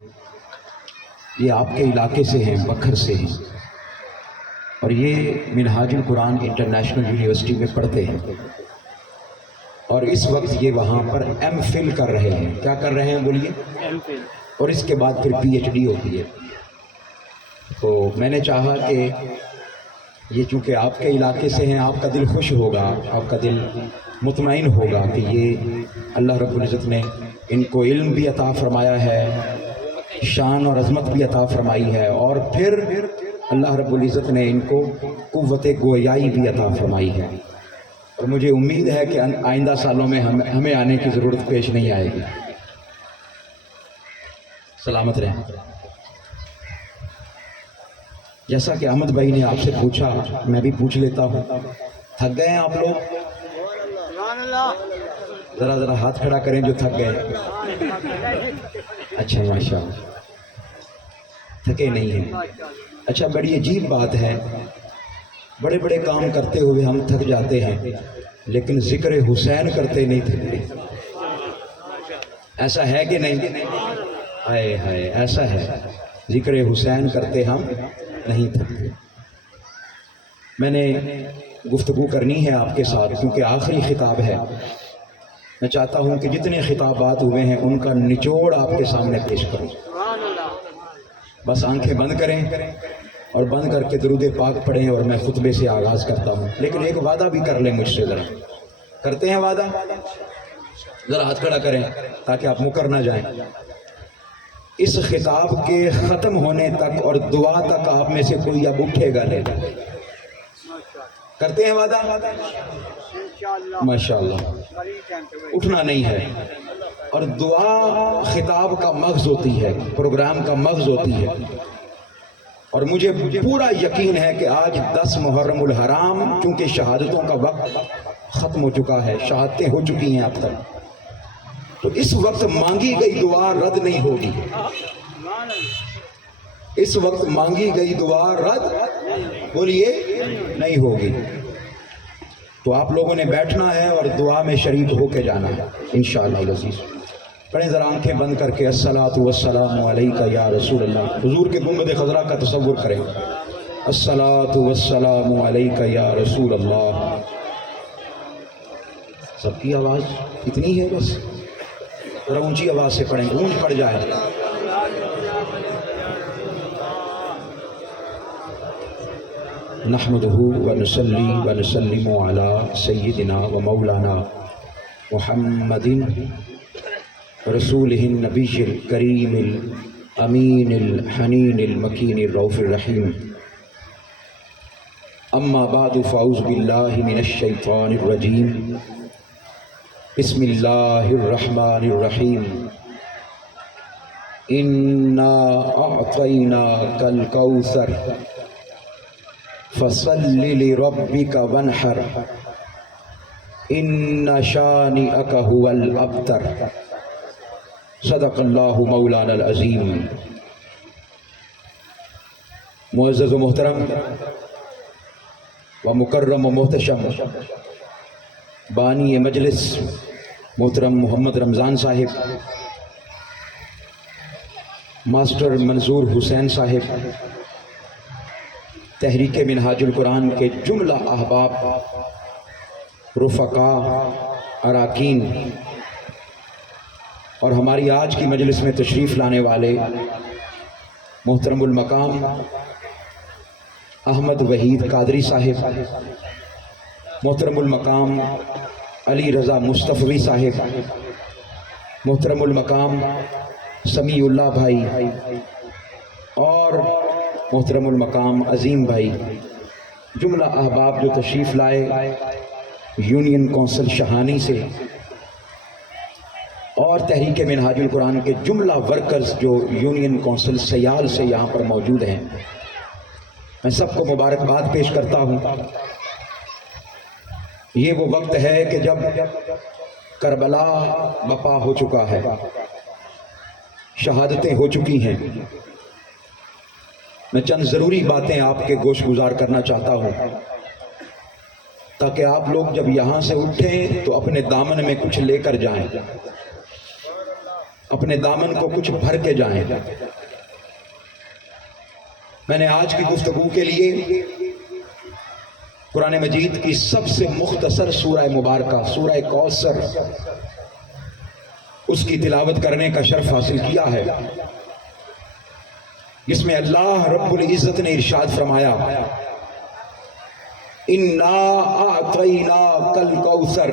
یہ آپ کے علاقے سے ہیں، بکھر سے ہیں، اور یہ منہاج القرآن انٹرنیشنل یونیورسٹی میں پڑھتے ہیں، اور اس وقت یہ وہاں پر ایم فل کر رہے ہیں۔ کیا کر رہے ہیں بولیے؟ M Phil. اور اس کے بعد پھر پی ایچ ڈی ہوتی ہے۔ تو میں نے چاہا کہ یہ چونکہ آپ کے علاقے سے ہیں، آپ کا دل خوش ہوگا، آپ کا دل مطمئن ہوگا کہ یہ اللہ رب العزت نے ان کو علم بھی عطا فرمایا ہے، شان اور عظمت بھی عطا فرمائی ہے، اور پھر اللہ رب العزت نے ان کو قوت گویائی بھی عطا فرمائی ہے۔ اور مجھے امید ہے کہ آئندہ سالوں میں ہمیں آنے کی ضرورت پیش نہیں آئے گی۔ سلامت رہیں۔ جیسا کہ احمد بھائی نے آپ سے پوچھا، میں بھی پوچھ لیتا ہوں، تھک گئے ہیں آپ لوگ؟ ذرا ہاتھ کھڑا کریں جو تھک گئے۔ اچھا، ماشاء اللہ، تھکے نہیں ہیں۔ اچھا، بڑی عجیب بات ہے، بڑے بڑے کام کرتے ہوئے ہم تھک جاتے ہیں، لیکن ذکر حسین کرتے نہیں تھکتے۔ ایسا ہے کہ نہیں؟ ہائے ہائے، ایسا ہے، ذکر حسین کرتے ہم نہیں تھکتے۔ میں نے گفتگو کرنی ہے آپ کے ساتھ کیونکہ آخری خطاب ہے۔ میں چاہتا ہوں کہ جتنے خطابات ہوئے ہیں ان کا نچوڑ آپ کے سامنے پیش کروں۔ بس آنکھیں بند کریں اور بند کر کے درود پاک پڑھیں، اور میں خطبے سے آغاز کرتا ہوں۔ لیکن ایک وعدہ بھی کر لیں مجھ سے، ذرا کرتے ہیں وعدہ؟ ذرا ہاتھ کھڑا کریں تاکہ آپ مکر نہ جائیں۔ اس خطاب کے ختم ہونے تک اور دعا تک آپ میں سے کوئی اب اٹھے گا نہیں۔ کرتے ہیں وعدہ؟ ماشاءاللہ، اٹھنا نہیں ہے۔ اور دعا خطاب کا مغز ہوتی ہے، پروگرام کا مغز ہوتی ہے، اور مجھے پورا یقین ہے کہ آج 10 محرم الحرام، چونکہ شہادتوں کا وقت ختم ہو چکا ہے، شہادتیں ہو چکی ہیں اب تک، تو اس وقت مانگی گئی دعا رد نہیں ہوگی۔ اس وقت مانگی گئی دعا رد بولیے نہیں ہوگی۔ تو آپ لوگوں نے بیٹھنا ہے اور دعا میں شریک ہو کے جانا ہے انشاءاللہ العزیز۔ پڑھیں ذرا آنکھیں بند کر کے، الصلاۃ والسلام علیکہ یا رسول اللہ۔ حضور کے گنبد خضرا کا تصور کریں، الصلاۃ والسلام علیکہ یا رسول اللہ۔ سب کی آواز اتنی ہے؟ بس ذرا اونچی آواز سے پڑھیں، گونج پڑ جائے۔ نحمدہ ونصلی ونسلم علی سیدنا و مولانا محمد رسولہ النبی الکریم الامین الحنین المکین الرؤوف الرحیم۔ اما بعد فاعوذ باللہ من الشیطان الرجیم، بسم اللہ الرحمن الرحیم۔ انا اعطیناک الکوثر فصل لربک وانحر ان شانئک هو الابتر۔ صدق اللہ مولانا العظیم۔ معزز و محترم و مکرم و محتشم بانی مجلس محترم محمد رمضان صاحب، ماسٹر منظور حسین صاحب، تحریک منہاج القرآن کے جملہ احباب، رفقاء، اراکین، اور ہماری آج کی مجلس میں تشریف لانے والے محترم المقام احمد وحید قادری صاحب، محترم المقام علی رضا مصطفی صاحب، محترم المقام سمیع اللہ بھائی، اور محترم المقام عظیم بھائی، جملہ احباب جو تشریف لائے یونین کونسل شہانی سے، اور تحریک منہاج القرآن کے جملہ ورکرز جو یونین کونسل سیال سے یہاں پر موجود ہیں، میں سب کو مبارکباد پیش کرتا ہوں۔ یہ وہ وقت ہے کہ جب کربلا بپا ہو چکا ہے، شہادتیں ہو چکی ہیں۔ میں چند ضروری باتیں آپ کے گوش گزار کرنا چاہتا ہوں تاکہ آپ لوگ جب یہاں سے اٹھیں تو اپنے دامن میں کچھ لے کر جائیں۔ اپنے دامن کو کچھ بھر کے جائیں. میں نے آج کی گفتگو کے لیے قرآن مجید کی سب سے مختصر سورہ مبارکہ سورہ کوثر اس کی تلاوت کرنے کا شرف حاصل کیا ہے، جس میں اللہ رب العزت نے ارشاد فرمایا اِنَّا أَعْطَيْنَاكَ الْكَوْثَرَ.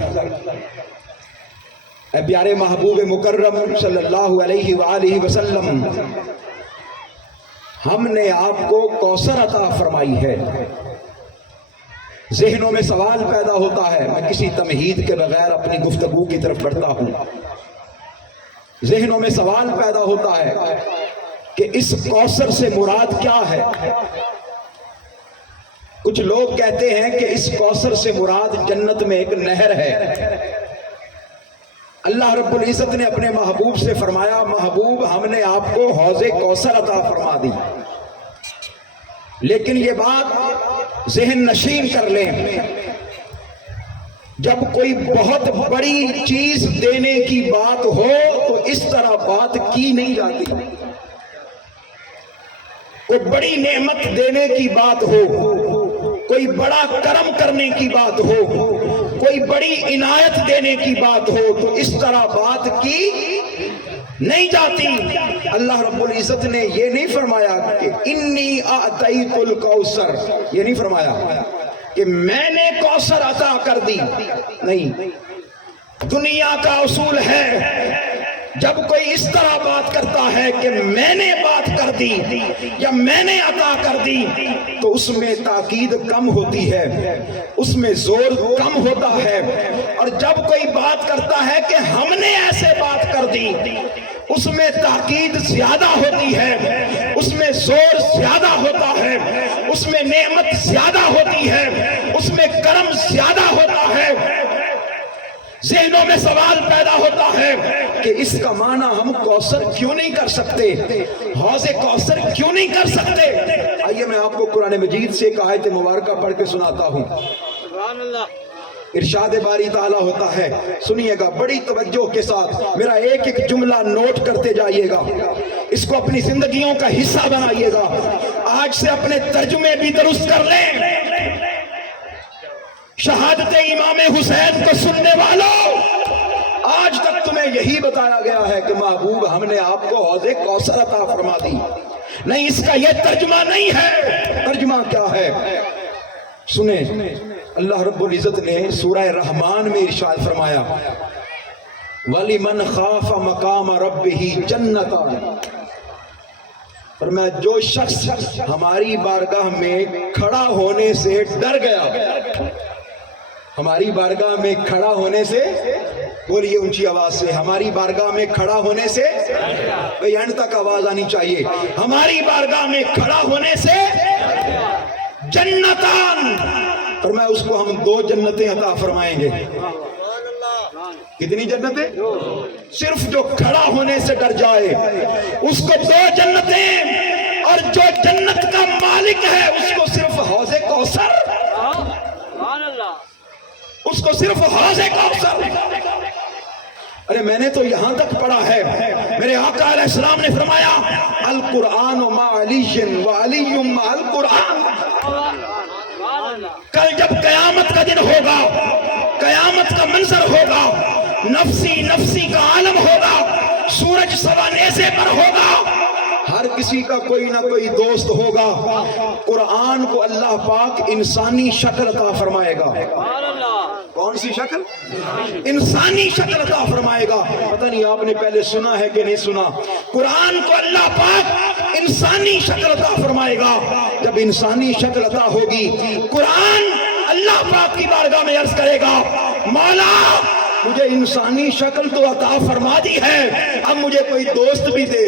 اے پیارے محبوب مکرم صلی اللہ علیہ وآلہ وسلم، ہم نے آپ کو کوثر عطا فرمائی ہے. ذہنوں میں سوال پیدا ہوتا ہے، میں کسی تمہید کے بغیر اپنی گفتگو کی طرف بڑھتا ہوں. ذہنوں میں سوال پیدا ہوتا ہے کہ اس کوثر سے مراد کیا ہے؟ کچھ لوگ کہتے ہیں کہ اس کوثر سے مراد جنت میں ایک نہر ہے. اللہ رب العزت نے اپنے محبوب سے فرمایا محبوب ہم نے آپ کو حوض کوثر عطا فرما دی. لیکن یہ بات ذہن نشین کر لیں، جب کوئی بہت بڑی چیز دینے کی بات ہو تو اس طرح بات کی نہیں جاتی. کوئی بڑی نعمت دینے کی بات ہو، کوئی بڑا کرم کرنے کی بات ہو، کوئی بڑی عنایت دینے کی بات ہو تو اس طرح بات کی نہیں جاتی. اللہ رب العزت نے یہ نہیں فرمایا کہ انی اعطیت الکوثر، یہ نہیں فرمایا کہ میں نے کوثر عطا کر دی. نہیں، دنیا کا اصول ہے جب کوئی اس طرح بات کرتا ہے کہ میں نے بات کر دی یا میں نے عطا کر دی تو اس میں تاکید کم ہوتی ہے، اس میں زور کم ہوتا ہے. اور جب کوئی بات کرتا ہے کہ ہم نے ایسے بات کر دی اس میں تاکید زیادہ ہوتی ہے، اس میں زور زیادہ ہوتا ہے، اس میں نعمت زیادہ ہوتی ہے، اس میں کرم زیادہ ہوتا ہے. ذہنوں میں سوال پیدا ہوتا ہے کہ اس کا معنی ہم کوثر کیوں نہیں کر سکتے، حوض کوثر کیوں نہیں کر سکتے. آئیے میں آپ کو قرآن مجید سے ایک آیت مبارکہ پڑھ کے سناتا ہوں. سبحان اللہ. ارشاد باری تعالیٰ ہوتا ہے، سنیے گا بڑی توجہ کے ساتھ، میرا ایک ایک جملہ نوٹ کرتے جائیے گا، اس کو اپنی زندگیوں کا حصہ بنائیے گا. آج سے اپنے ترجمے بھی درست کر لیں. شہادت امام حسین کو سننے والوں، آج تک تمہیں یہی بتایا گیا ہے کہ محبوب ہم نے آپ کو حوض کوثر عطا فرما دی. نہیں، اس کا یہ ترجمہ نہیں ہے. ترجمہ کیا ہے؟ سنیں، اللہ رب العزت نے سورہ رحمان میں ارشاد فرمایا وَلِمَنْ خَافَ مَقَامَ رَبِّهِ جَنَّتَانِ. فرمایا جو شخص ہماری بارگاہ میں کھڑا ہونے سے ڈر گیا، ہماری بارگاہ میں کھڑا ہونے سے، بولیے اونچی آواز سے، ہماری بارگاہ میں کھڑا ہونے سے، بھئی اینڈ تک آواز آنی چاہیے، ہماری بارگاہ میں کھڑا ہونے سے جنتان، اور میں اس کو ہم 2 جنتیں عطا فرمائیں گے. کتنی جنتیں؟ صرف جو کھڑا ہونے سے ڈر جائے اس کو 2 جنتیں، اور جو جنت کا مالک ہے اس کو صرف حوض کوثر، اس کو صرف حوض کوثر. ارے میں نے تو یہاں تک پڑھا ہے، میرے آقا علیہ السلام نے فرمایا القرآن مع علی وعلی مع القرآن. کل جب قیامت کا دن ہوگا، قیامت کا منظر ہوگا، نفسی نفسی کا عالم ہوگا، سورج سوا نیزے پر ہوگا، ہر کسی کا کوئی نہ کوئی دوست ہوگا. قرآن کو اللہ پاک انسانی شکل عطا فرمائے گا. کون سی شکل؟ انسانی شکل عطا فرمائے گا. پتہ نہیں آپ نے پہلے سنا ہے کہ نہیں سنا، قرآن کو اللہ پاک انسانی شکل عطا فرمائے گا. جب انسانی شکل عطا ہوگی، قرآن اللہ پاک کی بارگاہ میں عرض کرے گا مولا مجھے انسانی شکل تو عطا فرما دی ہے، اب مجھے کوئی دوست بھی دے،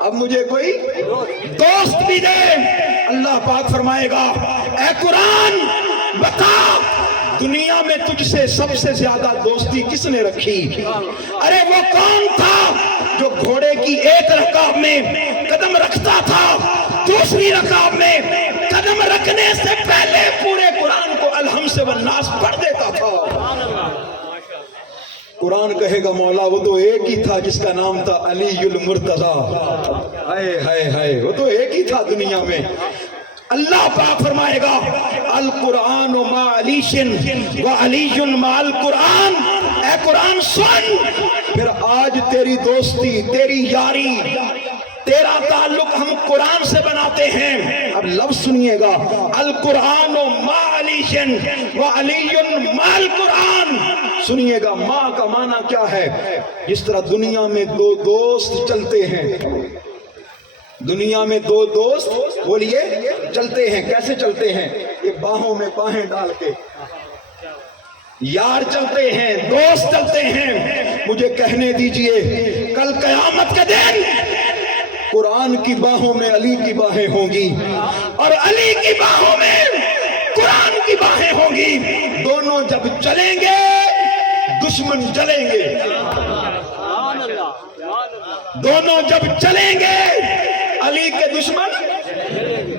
اب مجھے کوئی دوست بھی دے. اللہ پاک فرمائے گا اے قرآن بتا دنیا میں تجھ سے سب سے زیادہ دوستی کس نے رکھی؟ ارے وہ کون تھا جو گھوڑے کی ایک رکاب میں قدم رکھتا تھا، دوسری رکاب میں قدم رکھنے سے پہلے پورے قرآن کو الحمد سے والناس پڑھ دیتا تھا. قرآن کہے گا مولا وہ تو ایک ہی تھا جس کا نام تھا علی المرتضیٰ. ہائے ہائے ہائے، وہ تو ایک ہی تھا دنیا میں. اللہ پاک فرمائے گا القرآن مع علی و علی مع القرآن. اے قرآن سن، پھر آج تیری دوستی، تیری یاری، تیرا تعلق ہم قرآن سے بناتے ہیں. اب لفظ سنیے گا، القرآن مع علی و علی مع القرآن. سنیے گا، ماں کا معنی کیا ہے؟ جس طرح دنیا میں دو دوست چلتے ہیں، دنیا میں دو دوست بولیے چلتے ہیں. کیسے چلتے ہیں؟ یہ باہوں میں باہیں ڈال کے یار چلتے ہیں، دوست چلتے ہیں. مجھے کہنے دیجئے، کل قیامت کے دن قرآن کی باہوں میں علی کی باہیں ہوں گی اور علی کی باہوں میں قرآن کی باہیں ہوں گی. دونوں جب چلیں گے دشمن جلیں گے. دونوں جب چلیں گے علی کے دشمن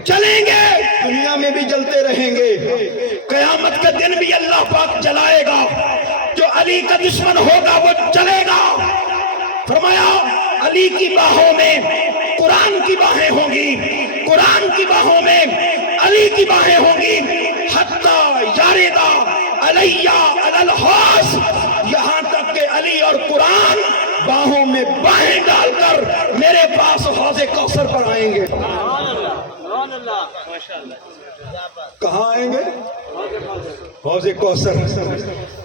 چلیں گے. دنیا میں بھی جلتے رہیں گے، قیامت کے دن بھی اللہ پاک جلائے گا. جو علی کا دشمن ہوگا وہ جلے گا. فرمایا علی کی باہوں میں قرآن کی باہیں ہوں گی، قرآن کی باہوں میں علی کی باہیں ہوں گی. حتی یاردا علیہ علی الحوض، یہاں تک کہ علی اور قرآن باہوں میں باہیں ڈال کر میرے پاس حوض کوثر پر آئیں گے. کہاں آئیں گے؟ حوض کوثر.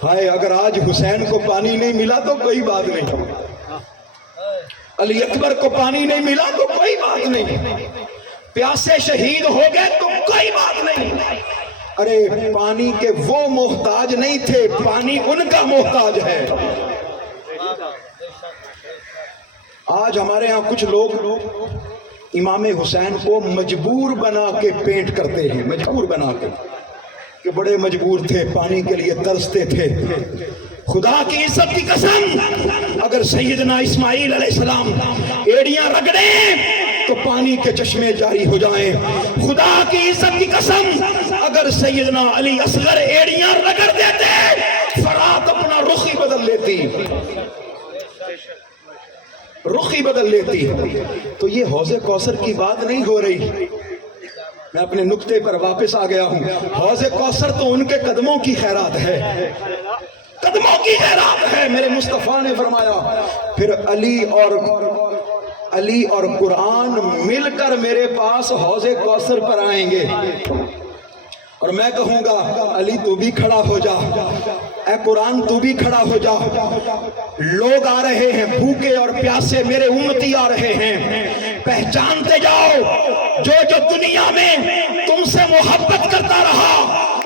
ہائے، اگر آج حسین کو پانی نہیں ملا تو کوئی بات نہیں، علی اکبر کو پانی نہیں ملا تو کوئی بات نہیں، پیاسے شہید ہو گئے تو کوئی بات نہیں. ارے پانی کے وہ محتاج نہیں تھے، پانی ان کا محتاج ہے. آج ہمارے ہاں کچھ لوگ امام حسین کو مجبور بنا کے پینٹ کرتے ہیں، مجبور بنا کے، کہ بڑے مجبور تھے، پانی کے لیے ترستے تھے. خدا کی عزت کی قسم، اگر سیدنا اسماعیل علیہ السلام ایڑیاں رگڑیں تو پانی کے چشمے جاری ہو جائیں. خدا کی عزت کی قسم، اگر سیدنا علی اصغر ایڑیاں رگڑ دیتے، فرات اپنا رخ ہی بدل لیتی، رخ ہی بدل لیتی. تو یہ حوض کوثر کی بات نہیں ہو رہی. میں اپنے نقطے پر واپس آ گیا ہوں. حوض کوثر تو ان کے قدموں کی خیرات ہے، قدموں کی خیرات ہے. میرے مصطفیٰ نے فرمایا پھر علی اور قرآن مل کر میرے پاس حوض کوثر پر آئیں گے اور میں کہوں گا علی تو بھی کھڑا ہو جا، اے قرآن تو بھی کھڑا ہو جا. لوگ آ رہے ہیں بھوکے اور پیاسے، میرے امتی آ رہے ہیں. پہچانتے جاؤ، جو دنیا میں تم سے محبت کرتا رہا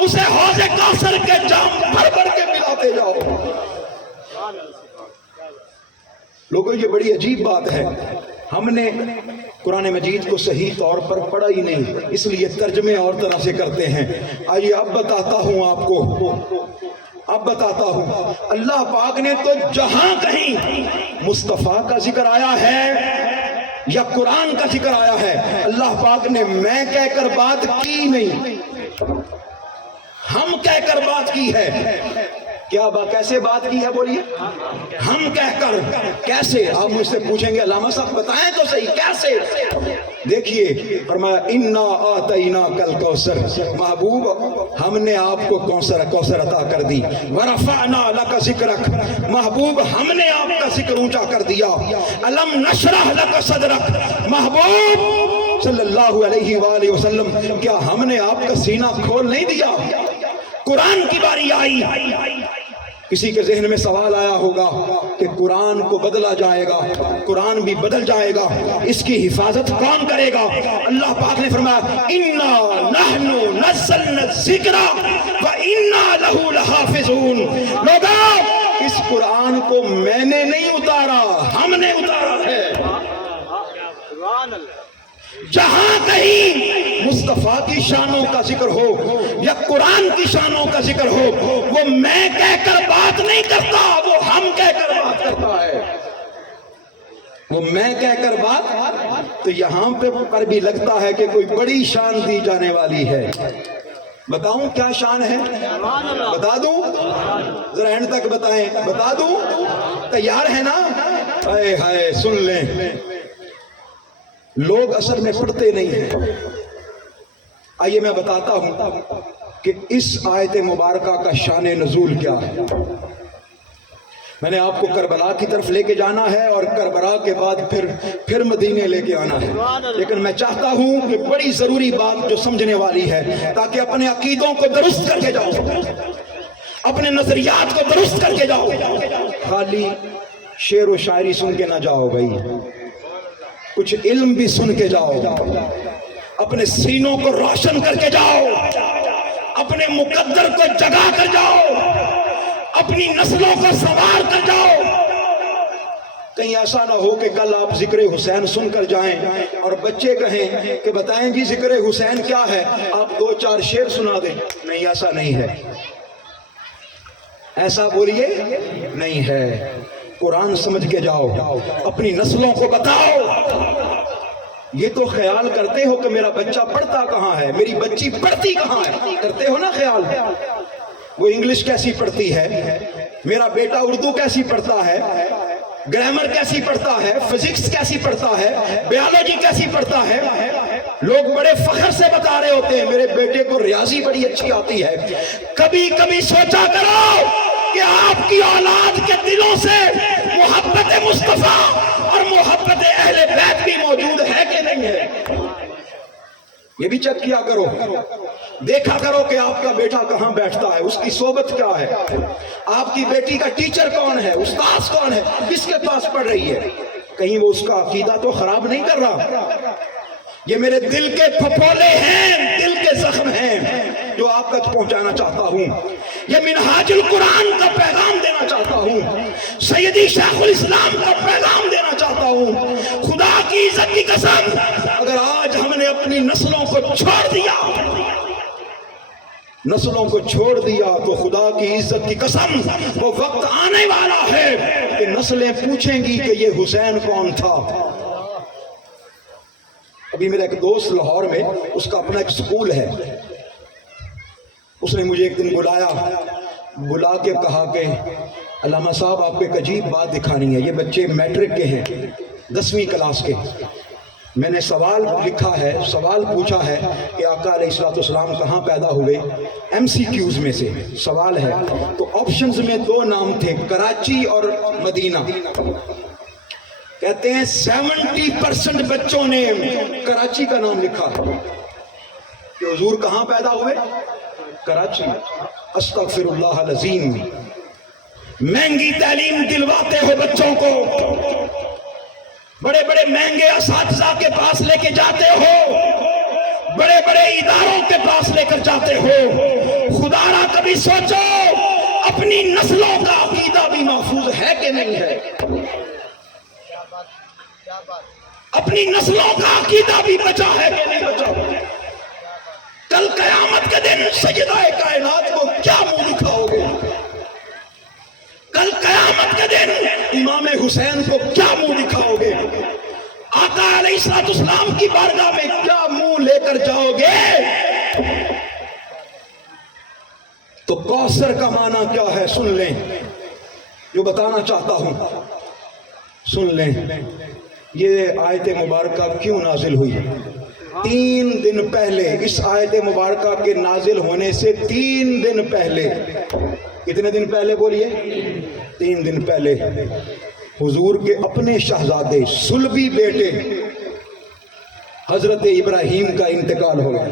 اسے حوض کوثر کے جام بھر بھر کے پلاتے جاؤ. لوگوں یہ بڑی عجیب بات ہے، ہم نے قرآن مجید کو صحیح طور پر پڑھا ہی نہیں، اس لیے ترجمے اور طرح سے کرتے ہیں. آئیے اب بتاتا ہوں آپ کو، اب بتاتا ہوں. اللہ پاک نے تو جہاں کہیں مصطفیٰ کا ذکر آیا ہے یا قرآن کا ذکر آیا ہے، اللہ پاک نے میں کہہ کر بات کی نہیں، ہم کہہ کر بات کی ہے. کیا کیسے بات کی ہے بولیے؟ ہم کہہ کر. کیسے؟ آپ مجھ سے پوچھیں گے علامہ صاحب بتائیں تو صحیح کیسے. دیکھیے فرمایا انا اعطیناک الکوثر، محبوب ہم نے آپ کو کوثر عطا کر دی. ورفعنا لک ذکرک، محبوب ہم نے آپ کا ذکر اونچا کر دیا. الم نشرح لک صدرک، محبوب صلی اللہ علیہ وآلہ وسلم کیا ہم نے آپ کا سینہ کھول نہیں دیا؟ قرآن کی باری آئی. کسی کے ذہن میں سوال آیا ہوگا کہ قرآن کو بدلا جائے گا، قرآن بھی بدل جائے گا، اس کی حفاظت کون کرے گا؟ اللہ پاک نے فرمایا اِنَّا نَحْنُ نَزَّلْنَا الذِّكْرَ وَإِنَّا لَهُ لَحَافِظُونَ. لوگوں، اس قرآن کو میں نے نہیں اتارا، ہم نے اتارا ہے. جہاں کہیں مصطفیٰ کی شانوں کا ذکر ہو یا قرآن کی شانوں کا ذکر ہو، وہ میں کہہ کر بات نہیں کرتا، وہ ہم کہہ کر بات کرتا ہے. وہ میں کہہ کر بات، تو یہاں پر بھی لگتا ہے کہ کوئی بڑی شان دی جانے والی ہے. بتاؤں کیا شان ہے؟ بتا دوں؟ ذرا اینڈ تک بتائیں، بتا دوں؟ تیار ہے نا؟ ہائے ہائے سن لیں، لوگ اصل میں پڑھتے نہیں ہیں۔ آئیے میں بتاتا ہوں کہ اس آیت مبارکہ کا شان نزول کیا ہے۔ میں نے آپ کو کربلا کی طرف لے کے جانا ہے اور کربلا کے بعد پھر مدینے لے کے آنا ہے، لیکن میں چاہتا ہوں کہ بڑی ضروری بات جو سمجھنے والی ہے، تاکہ اپنے عقیدوں کو درست کر کے جاؤ، اپنے نظریات کو درست کر کے جاؤ، خالی شعر و شاعری سن کے نہ جاؤ بھائی، کچھ علم بھی سن کے جاؤ، اپنے سینوں کو روشن کر کے جاؤ، اپنے مقدر کو جگا کر جاؤ، اپنی نسلوں کو سنوار کر جاؤ۔ کہیں ایسا نہ ہو کہ کل آپ ذکر حسین سن کر جائیں اور بچے کہیں کہ بتائیں جی ذکر حسین کیا ہے، آپ 2-4 شعر سنا دیں۔ نہیں، ایسا نہیں ہے، ایسا بولیے نہیں ہے۔ قرآن سمجھ کے جاؤ، اپنی نسلوں کو بتاؤ۔ یہ تو خیال کرتے ہو کہ میرا بچہ پڑھتا کہاں ہے، میری بچی پڑھتی کہاں ہے، کرتے ہو نا خیال، وہ انگلش کیسی پڑھتی ہے، میرا بیٹا اردو کیسی پڑھتا ہے، گرامر کیسی پڑھتا ہے، فزکس کیسی پڑھتا ہے، بیالوجی کیسی پڑھتا ہے۔ لوگ بڑے فخر سے بتا رہے ہوتے ہیں میرے بیٹے کو ریاضی بڑی اچھی آتی ہے۔ کبھی کبھی سوچا کرو کہ آپ کی اولاد کے دلوں سے محبت مصطفیٰ اور محبت اہل بیت بھی موجود ہے کہ نہیں ہے، یہ بھی چیک کیا کرو، دیکھا کرو کہ آپ کا بیٹا کہاں بیٹھتا ہے، اس کی صحبت کیا ہے، آپ کی بیٹی کا ٹیچر کون ہے، استاذ کون ہے، کس کے پاس پڑھ رہی ہے، کہیں وہ اس کا عقیدہ تو خراب نہیں کر رہا۔ یہ میرے دل کے پھپھولے ہیں، دل کے زخم ہیں جو آپ تک پہنچانا چاہتا ہوں۔ یہ منہاج القرآن کا پیغام دینا چاہتا ہوں، سیدی شیخ الاسلام کا پیغام دینا چاہتا ہوں۔ خدا کی عزت کی قسم، اگر آج ہم نے اپنی نسلوں کو چھوڑ دیا، نسلوں کو چھوڑ دیا تو خدا کی عزت کی قسم وہ وقت آنے والا ہے کہ نسلیں پوچھیں گی کہ یہ حسین کون تھا۔ ابھی میرا ایک دوست لاہور میں، اس کا اپنا ایک سکول ہے، اس نے مجھے ایک دن بلا کے کہا کہ علامہ صاحب آپ کو ایک عجیب بات دکھانی ہے۔ یہ بچے میٹرک کے ہیں، 10ویں کلاس کے۔ میں نے سوال لکھا ہے، سوال پوچھا ہے کہ آقا علیہ الصلوۃ والسلام کہاں پیدا ہوئے، MCQs میں سے سوال ہے۔ تو آپشنز میں 2 نام تھے، کراچی اور مدینہ۔ کہتے ہیں 70% بچوں نے کراچی کا نام لکھا کہ حضور کہاں پیدا ہوئے، کراچی۔ استغفر اللہ العظیم، مہنگی تعلیم دلواتے ہو بچوں کو، بڑے بڑے مہنگے اساتذہ کے پاس لے کے جاتے ہو، بڑے بڑے اداروں کے پاس لے کر جاتے ہو، خدا را کبھی سوچو اپنی نسلوں کا عقیدہ بھی محفوظ ہے کہ نہیں ہے، اپنی نسلوں کا عقیدہ بھی بچا ہے کہ نہیں بچا۔ کل قیامت کے دن سیدہ کائنات کو کیا منہ دکھاؤ گے، کل قیامت کے دن امام حسین کو کیا منہ دکھاؤ گے، آقا علیہ الصلوۃ والسلام کی بارگاہ میں کیا منہ لے کر جاؤ گے۔ تو کوثر کا معنی کیا ہے سن لیں، جو بتانا چاہتا ہوں سن لیں۔ یہ آیت مبارکہ کیوں نازل ہوئی؟ 3 دن پہلے، اس آیت مبارکہ کے نازل ہونے سے 3 دن پہلے، کتنے دن پہلے بولیے؟ 3 دن پہلے حضور کے اپنے شہزادے صلبی بیٹے حضرت ابراہیم کا انتقال ہو گیا۔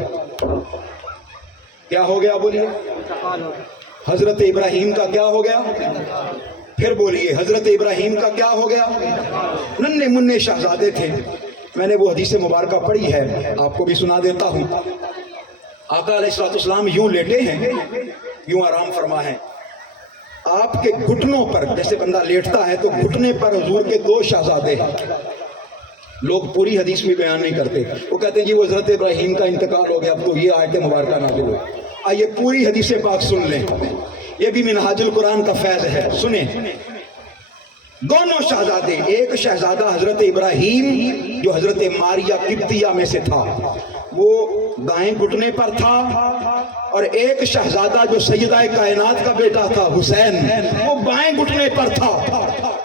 کیا ہو گیا بولیے؟ حضرت ابراہیم کا کیا ہو گیا؟ پھر بولیے، حضرت ابراہیم کا کیا ہو گیا؟ ننھے منھے شہزادے تھے۔ میں نے وہ حدیث مبارکہ پڑھی ہے، آپ کو بھی سنا دیتا ہوں۔ آقا علیہ السلام یوں لیٹے ہیں، یوں آرام فرما ہے، آپ کے گھٹنوں پر، جیسے بندہ لیٹتا ہے تو گھٹنے پر حضور کے 2 شہزادے ہیں۔ لوگ پوری حدیث بھی بیان نہیں کرتے، وہ کہتے ہیں جی وہ حضرت ابراہیم کا انتقال ہو گیا، اب تو یہ آیت مبارکہ نازل ہوئی۔ آئیے پوری حدیث پاک سن لیں، یہ بھی منہاج القرآن کا فیض ہے، سنیں۔ دونوں شہزادے، ایک شہزادہ حضرت ابراہیم جو حضرت ماریہ قبطیہ میں سے تھا، وہ دائیں گھٹنے پر تھا، اور ایک شہزادہ جو سیدہ کائنات کا بیٹا تھا حسین، وہ بائیں گھٹنے پر تھا،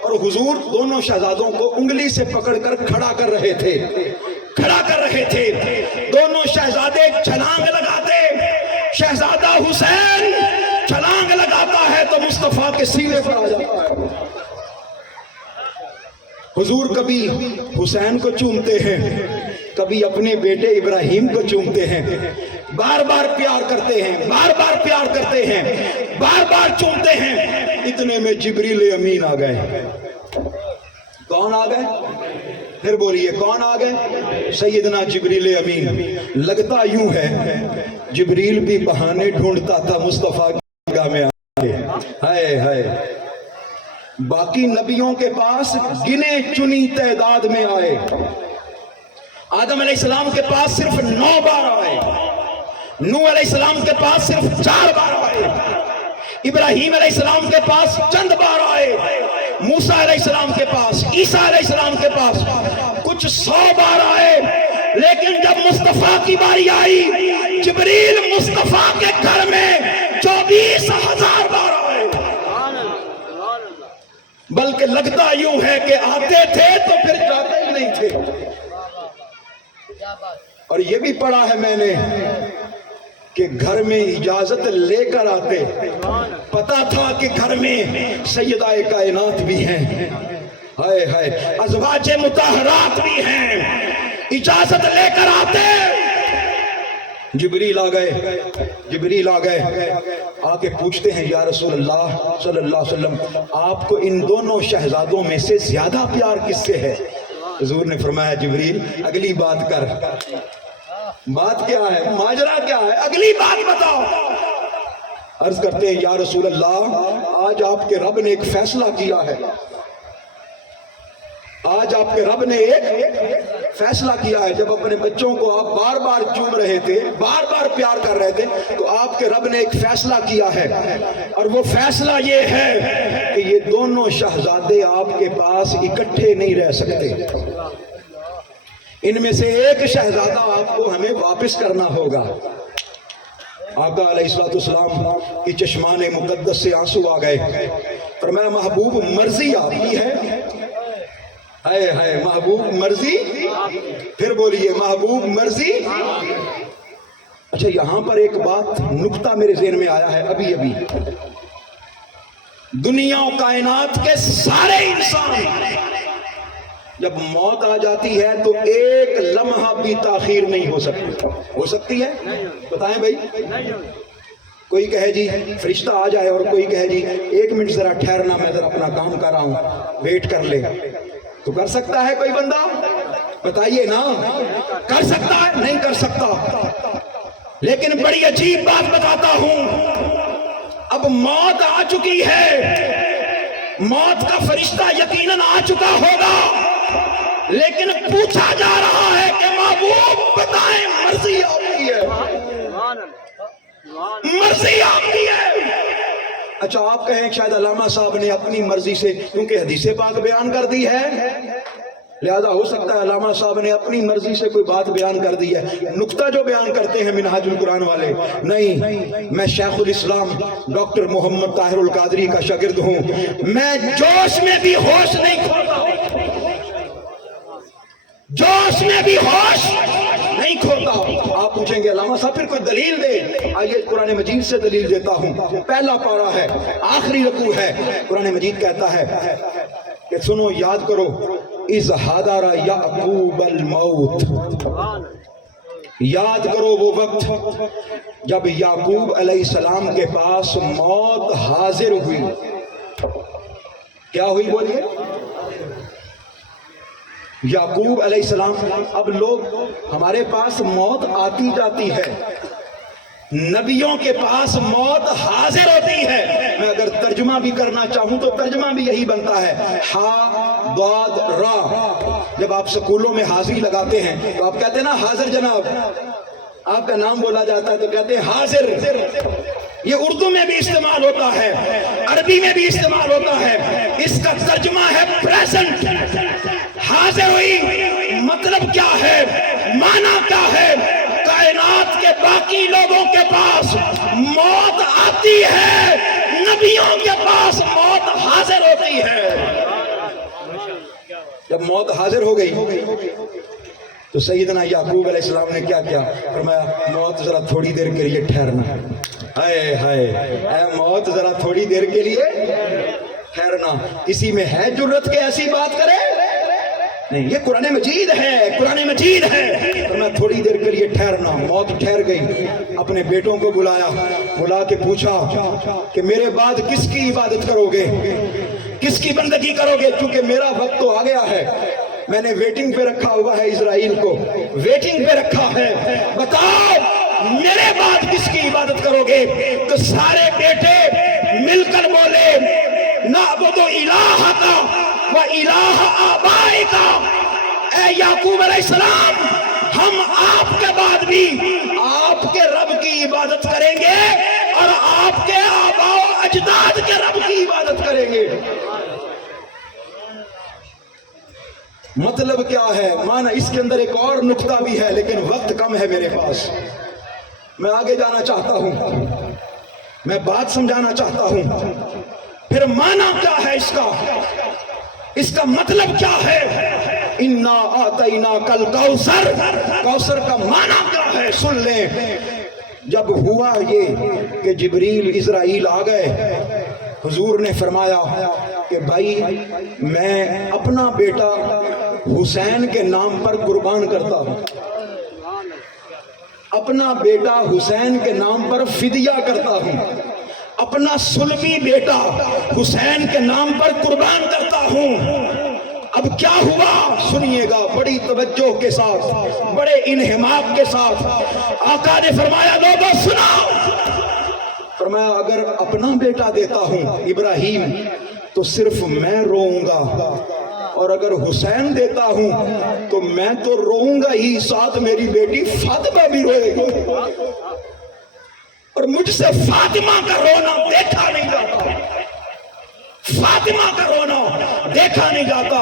اور حضور دونوں شہزادوں کو انگلی سے پکڑ کر کھڑا کر رہے تھے، دونوں شہزادے چھلانگ لگاتے، شہزادہ حسین چھلانگ لگاتا ہے تو مصطفیٰ کے سینے پر آ جاتا ہے۔ حضور کبھی حسین کو چومتے ہیں، کبھی اپنے بیٹے ابراہیم کو چومتے ہیں، بار بار پیار کرتے ہیں، بار بار چومتے ہیں۔ اتنے میں جبریل امین آ گئے۔ کون آ گئے؟ پھر بولیے کون آ گئے؟ سیدنا جبریل امین۔ لگتا یوں ہے جبریل بھی بہانے ڈھونڈتا تھا مصطفیٰ کی گاہ میں آنے۔ ہائے ہائے، باقی نبیوں کے پاس گنے چنی تعداد میں آئے، آدم علیہ السلام کے پاس صرف 9 بار آئے، نوح علیہ السلام کے پاس صرف 4 بار آئے، ابراہیم علیہ السلام کے پاس چند بار آئے، موسیٰ علیہ السلام کے پاس، عیسیٰ علیہ السلام کے پاس کچھ 100 بار آئے، لیکن جب مصطفیٰ کی باری آئی، جبریل مصطفیٰ کے گھر میں 24,000 بار آئے۔ بلکہ لگتا یوں ہے کہ آتے تھے تو پھر جاتے ہی نہیں تھے۔ اور یہ بھی پڑھا ہے میں نے کہ گھر میں اجازت لے کر آتے، پتا تھا کہ گھر میں سیدہ کائنات بھی ہیں، ہائے ہائے ازواج مطہرات بھی ہیں، اجازت لے کر آتے۔ جبریل آ گئے، آ کے پوچھتے ہیں یا رسول اللہ صلی اللہ علیہ وسلم، آپ کو ان دونوں شہزادوں میں سے زیادہ پیار کس سے ہے؟ حضور نے فرمایا جبریل اگلی بات کر۔ بات کیا ہے؟ ماجرا کیا ہے؟ اگلی بات بتاؤ۔ عرض کرتے ہیں یا رسول اللہ، آج آپ کے رب نے ایک فیصلہ کیا ہے، آج آپ کے رب نے ایک فیصلہ کیا ہے۔ جب اپنے بچوں کو آپ بار بار چوم رہے تھے، بار بار پیار کر رہے تھے، تو آپ کے رب نے ایک فیصلہ کیا ہے، اور وہ فیصلہ یہ ہے کہ یہ دونوں شہزادے آپ کے پاس اکٹھے نہیں رہ سکتے، ان میں سے ایک شہزادہ آپ کو ہمیں واپس کرنا ہوگا۔ آقا علیہ السلام کی چشمان مقدس سے آنسو آ گئے، فرمایا محبوب مرضی آپ کی ہے، ہائے ہائے محبوب مرضی، پھر بولیے محبوب مرضی۔ اچھا یہاں پر ایک بات نکتہ میرے ذہن میں آیا ہے ابھی، دنیا و کائنات کے سارے انسان جب موت آ جاتی ہے تو ایک لمحہ بھی تاخیر نہیں ہو سکتی ہے؟ بتائیں بھائی، کوئی کہے جی فرشتہ آ جائے، اور کوئی کہے جی 1 منٹ ذرا ٹھہرنا، میں ذرا اپنا کام کر رہا ہوں، ویٹ کر لے، تو کر سکتا ہے کوئی بندہ؟ بتائیے نا، کر سکتا ہے؟ نہیں کر سکتا۔ لیکن بڑی عجیب بات بتاتا ہوں، اب موت آ چکی ہے، موت کا فرشتہ یقیناً آ چکا ہوگا، لیکن پوچھا جا رہا ہے کہ محبوب بتائیں مرضی آپ کی ہے، مرضی آپ کی ہے۔ اچھا آپ کہیں شاید علامہ صاحب نے اپنی مرضی سے، کیونکہ حدیث پاک بیان کر دی ہے، لہذا ہو سکتا ہے علامہ صاحب نے اپنی مرضی سے کوئی بات بیان کر دی ہے، نکتہ جو بیان کرتے ہیں منہاج القرآن والے، نہیں، میں شیخ الاسلام ڈاکٹر محمد طاہر القادری کا شاگرد ہوں، میں جوش میں بھی ہوش نہیں کھوتا، جوش میں بھی ہوش نہیں کھوتا۔ آپ پوچھیں گے علامہ صاحب پھر کوئی دلیل دے، آئیے قرآن مجید سے دلیل دیتا ہوں۔ پہلا پارہ ہے، آخری رکوع ہے، قرآن مجید کہتا ہے کہ سنو، یاد کرو، اِذْ حَضَرَ یعقوب الموت، یاد کرو وہ وقت جب یعقوب علیہ السلام کے پاس موت حاضر ہوئی۔ کیا ہوئی بولیے؟ یعقوب علیہ السلام، اب لوگ ہمارے پاس موت آتی جاتی ہے، نبیوں کے پاس موت حاضر ہوتی ہے۔ میں اگر ترجمہ بھی کرنا چاہوں تو ترجمہ بھی یہی بنتا ہے، ہا ضاد را۔ جب آپ سکولوں میں حاضری لگاتے ہیں تو آپ کہتے ہیں نا حاضر جناب، آپ کا نام بولا جاتا ہے تو کہتے ہیں حاضر۔ یہ اردو میں بھی استعمال ہوتا ہے، عربی میں بھی استعمال ہوتا ہے، اس کا ترجمہ ہے پریزنٹ۔ حاضر ہوئی، مطلب کیا ہے، معنی کیا ہے؟ کائنات کے باقی لوگوں کے پاس موت آتی ہے، نبیوں کے پاس موت حاضر ہوتی ہے۔ جب موت حاضر ہو گئی تو سیدنا یعقوب علیہ السلام نے کیا کیا؟ فرمایا موت ذرا تھوڑی دیر کے لیے ٹھہرنا۔ ہائے ہائے، اے موت ذرا تھوڑی دیر کے لیے ٹھہرنا۔ کسی میں ہے جرت کہ ایسی بات کرے؟ نہیں، یہ قرآن مجید ہے، قرآن مجید ہے۔ فرمایا تھوڑی دیر کے لیے ٹھہرنا۔ موت ٹھہر گئی، اپنے بیٹوں کو بلایا، بلا کے پوچھا کہ میرے بعد کس کی عبادت کرو گے، کس کی بندگی کرو گے؟ کیونکہ میرا وقت تو آ گیا ہے، میں نے ویٹنگ پہ رکھا ہوا ہے، اسرائیل کو ویٹنگ پہ رکھا ہے، بتاؤ میرے بعد کس کی عبادت کرو گے؟ تو سارے بیٹے مل کر بولے نعبد الہک و الہ آبائک، اے یعقوب علیہ السلام ہم آپ کے بعد بھی آپ کے رب کی عبادت کریں گے اور آپ کے آباء و اجداد کے رب کی عبادت کریں گے۔ مطلب کیا ہے؟ مانا اس کے اندر ایک اور نقطہ بھی ہے، لیکن وقت کم ہے میرے پاس، میں آگے جانا چاہتا ہوں، میں بات سمجھانا چاہتا ہوں۔ پھر مانا کیا ہے اس کا مطلب کیا ہے؟ انا آتینا کل کوثر، کوثر کا مانا کیا ہے؟ سن لیں۔ جب ہوا یہ کہ جبریل اسرائیل آ گئے، حضور نے فرمایا کہ بھائی میں اپنا بیٹا حسین کے نام پر قربان کرتا ہوں، اپنا بیٹا حسین کے نام پر فدیہ کرتا ہوں، اپنا سلمی بیٹا حسین کے نام پر قربان کرتا ہوں۔ اب کیا ہوا؟ سنیے گا بڑی توجہ کے ساتھ، بڑے انہماک کے ساتھ۔ آقا نے فرمایا لوگوں سنو، فرمایا اگر اپنا بیٹا دیتا ہوں ابراہیم تو صرف میں روؤں گا، اور اگر حسین دیتا ہوں تو میں تو روؤں گا ہی، ساتھ میری بیٹی فاطمہ بھی روئے گی، اور مجھ سے فاطمہ کا رونا دیکھا نہیں جاتا، فاطمہ کا رونا دیکھا نہیں جاتا۔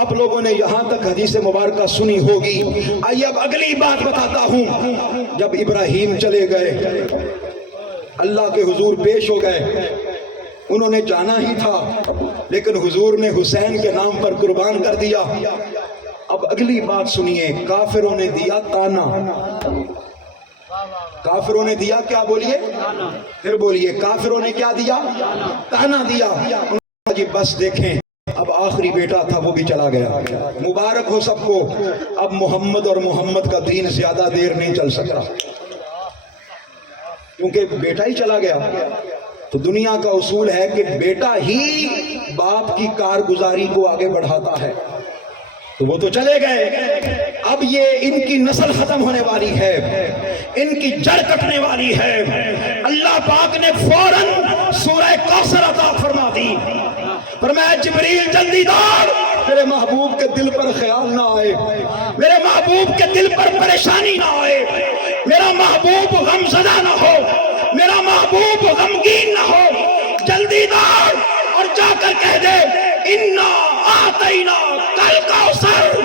آپ لوگوں نے یہاں تک حدیث مبارکہ سنی ہوگی۔ آئیے اب اگلی بات بتاتا ہوں۔ جب ابراہیم چلے گئے، اللہ کے حضور پیش ہو گئے، انہوں نے جانا ہی تھا لیکن حضور نے حسین کے نام پر قربان کر دیا۔ اب اگلی بات سنیے، کافروں نے دیا تانا، کافروں نے دیا کیا؟ بولیے، پھر بولیے، کافروں نے کیا دیا؟ تانا دیا۔ جی بس دیکھیں، اب آخری بیٹا تھا وہ بھی چلا گیا، مبارک ہو سب کو۔ اب محمد اور محمد کا دین زیادہ دیر نہیں چل سکتا، کیونکہ بیٹا ہی چلا گیا۔ تو دنیا کا اصول ہے کہ بیٹا ہی باپ کی کارگزاری کو آگے بڑھاتا ہے، تو وہ تو چلے گئے۔ اب یہ ان کی نسل ختم ہونے والی ہے، ان کی جڑ کٹنے والی ہے۔ اللہ پاک نے فوراً سورہ کوثر عطا فرما دی، فرمایا جبریل جلدی دوڑ، میرے محبوب کے دل پر خیال نہ آئے، میرے محبوب کے دل پر پریشانی نہ آئے، میرا محبوب غم زدہ نہ ہو، میرا محبوب غمگین نہ ہو، جلدی دوڑ اور جا کر کہہ دے انا آتینا کل کوثر۔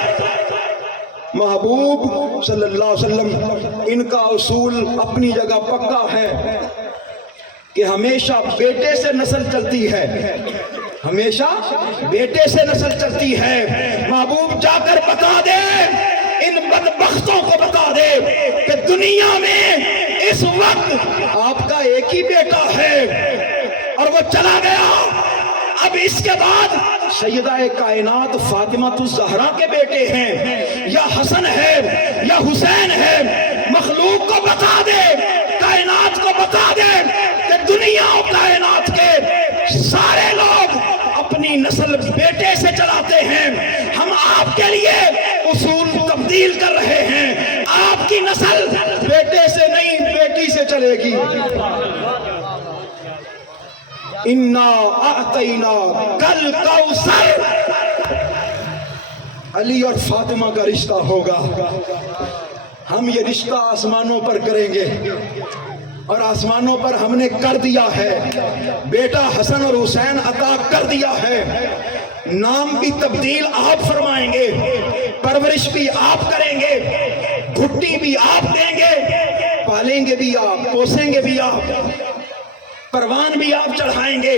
محبوب صلی اللہ علیہ وسلم، ان کا اصول اپنی جگہ پکا ہے کہ ہمیشہ بیٹے سے نسل چلتی ہے، ہمیشہ بیٹے سے نسل چلتی ہے۔ محبوب جا کر بتا دے، ان بدبختوں کو بتا دے کہ دنیا میں اس وقت آپ کا ایک ہی بیٹا ہے اور وہ چلا گیا۔ اب اس کے بعد سیدہ کائنات فاطمہ الزہرا کے بیٹے ہیں، یا حسن ہے یا حسین ہے، مخلوق کو بتا دے، کائنات کو بتا دے کہ دنیا و کائنات کے سارے لوگ اپنی نسل بیٹے سے چلاتے ہیں، ہم آپ کے لیے اصول تبدیل کر رہے ہیں، آپ کی نسل بیٹے سے نہیں بیٹی سے چلے گی۔ انا اعطینا کل کوثر، علی اور فاطمہ کا رشتہ ہوگا، ہم یہ رشتہ آسمانوں پر کریں گے، اور آسمانوں پر ہم نے کر دیا ہے، بیٹا حسن اور حسین عطا کر دیا ہے، نام بھی تبدیل آپ فرمائیں گے، پرورش بھی آپ کریں گے، گھٹی بھی آپ دیں گے، پالیں گے بھی آپ، پوسیں گے بھی آپ، پروان بھی آپ چڑھائیں گے۔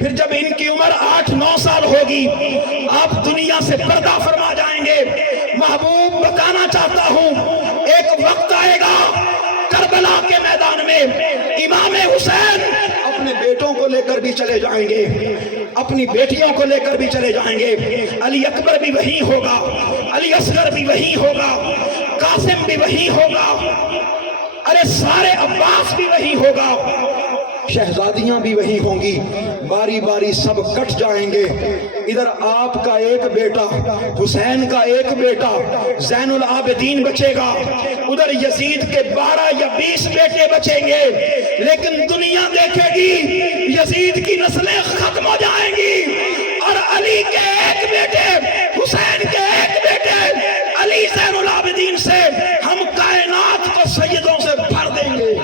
پھر جب ان کی عمر 8-9 سال ہوگی آپ دنیا سے پردہ فرما جائیں گے۔ محبوب بتانا چاہتا ہوں ایک وقت آئے گا کربلا کے میدان میں امام حسین اپنے بیٹوں کو لے کر بھی چلے جائیں گے، اپنی بیٹیوں کو لے کر بھی چلے جائیں گے۔ علی اکبر بھی وہیں ہوگا، علی اصغر بھی وہیں ہوگا، قاسم بھی وہیں ہوگا، ارے سارے عباس بھی وہیں ہوگا، شہزادیاں بھی وہیں ہوں گی، باری باری سب کٹ جائیں گے۔ ادھر آپ کا ایک بیٹا حسین کا ایک بیٹا زین العابدین بچے گا، ادھر یزید کے 12 یا 20 بیٹے بچیں گے، لیکن دنیا دیکھے گی یزید کی نسلیں ختم ہو جائیں گی، اور علی کے ایک بیٹے حسین کے ایک بیٹے علی زین العابدین سے ہم کائنات کو سیدوں سے بھر دیں گے،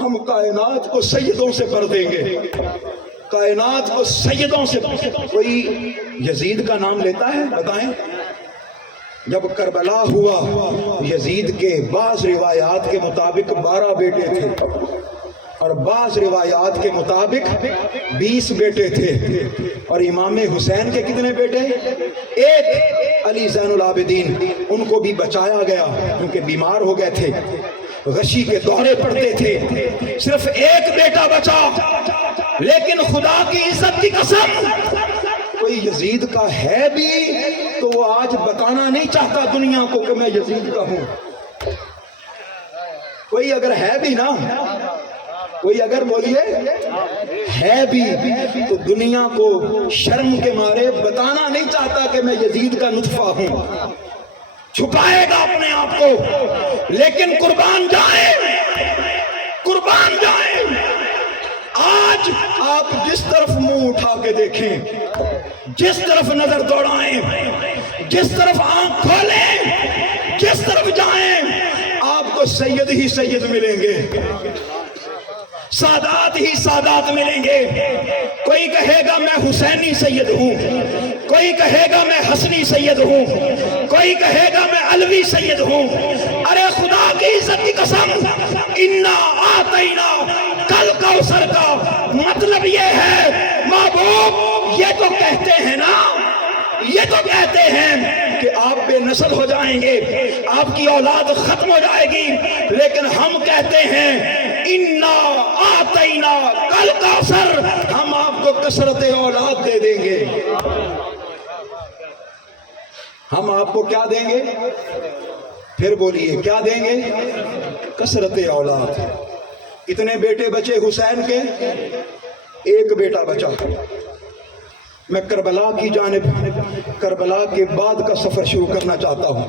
ہم کائنات کو سیدوں سے بھر دیں گے، کائنات کو سیدوں سے۔ کوئی یزید کا نام لیتا ہے؟ بتائیں۔ جب کربلا ہوا یزید کے بعض روایات کے مطابق 12 بیٹے تھے اور بعض روایات کے مطابق 20 بیٹے تھے، اور امام حسین کے کتنے بیٹے؟ ایک علی زین العابدین، ان کو بھی بچایا گیا کیونکہ بیمار ہو گئے تھے، غشی کے دورے پڑتے تھے، صرف ایک بیٹا بچا۔ لیکن خدا کی عزت کی قسم کوئی یزید کا ہے بھی تو وہ آج بتانا نہیں چاہتا دنیا کو کہ میں یزید کا ہوں۔ کوئی اگر ہے بھی نا، کوئی اگر بولیے ہے بھی تو دنیا کو شرم کے مارے بتانا نہیں چاہتا کہ میں یزید کا نطفہ ہوں، چھپائے گا اپنے آپ کو۔ لیکن قربان جائیں، قربان جائیں، آج آپ جس طرف منہ اٹھا کے دیکھیں، جس طرف نظر دوڑائیں، جس طرف آنکھ کھولیں، جس طرف جائیں، آپ کو سید ہی سید ملیں گے، سادات ہی سادات ملیں گے۔ کوئی کہے گا میں حسینی سید ہوں، کوئی کہے گا میں حسنی سید ہوں، کوئی کہے گا میں علوی سید ہوں۔ ارے خدا کی عزت کی قسم، انا آتینا کل کوثر کا مطلب یہ ہے محبوب یہ تو کہتے ہیں نا، یہ تو کہتے ہیں کہ آپ بے نسل ہو جائیں گے، آپ کی اولاد ختم ہو جائے گی، لیکن ہم کہتے ہیں انا آتینا کل کوثر، ہم آپ کو کثرت اولاد دے دیں گے۔ ہم آپ کو کیا دیں گے؟ پھر بولیے کیا دیں گے؟ کثرت اولاد۔ کتنے بیٹے بچے حسین کے؟ ایک بیٹا بچا۔ میں کربلا کی جانب، کربلا کے بعد کا سفر شروع کرنا چاہتا ہوں۔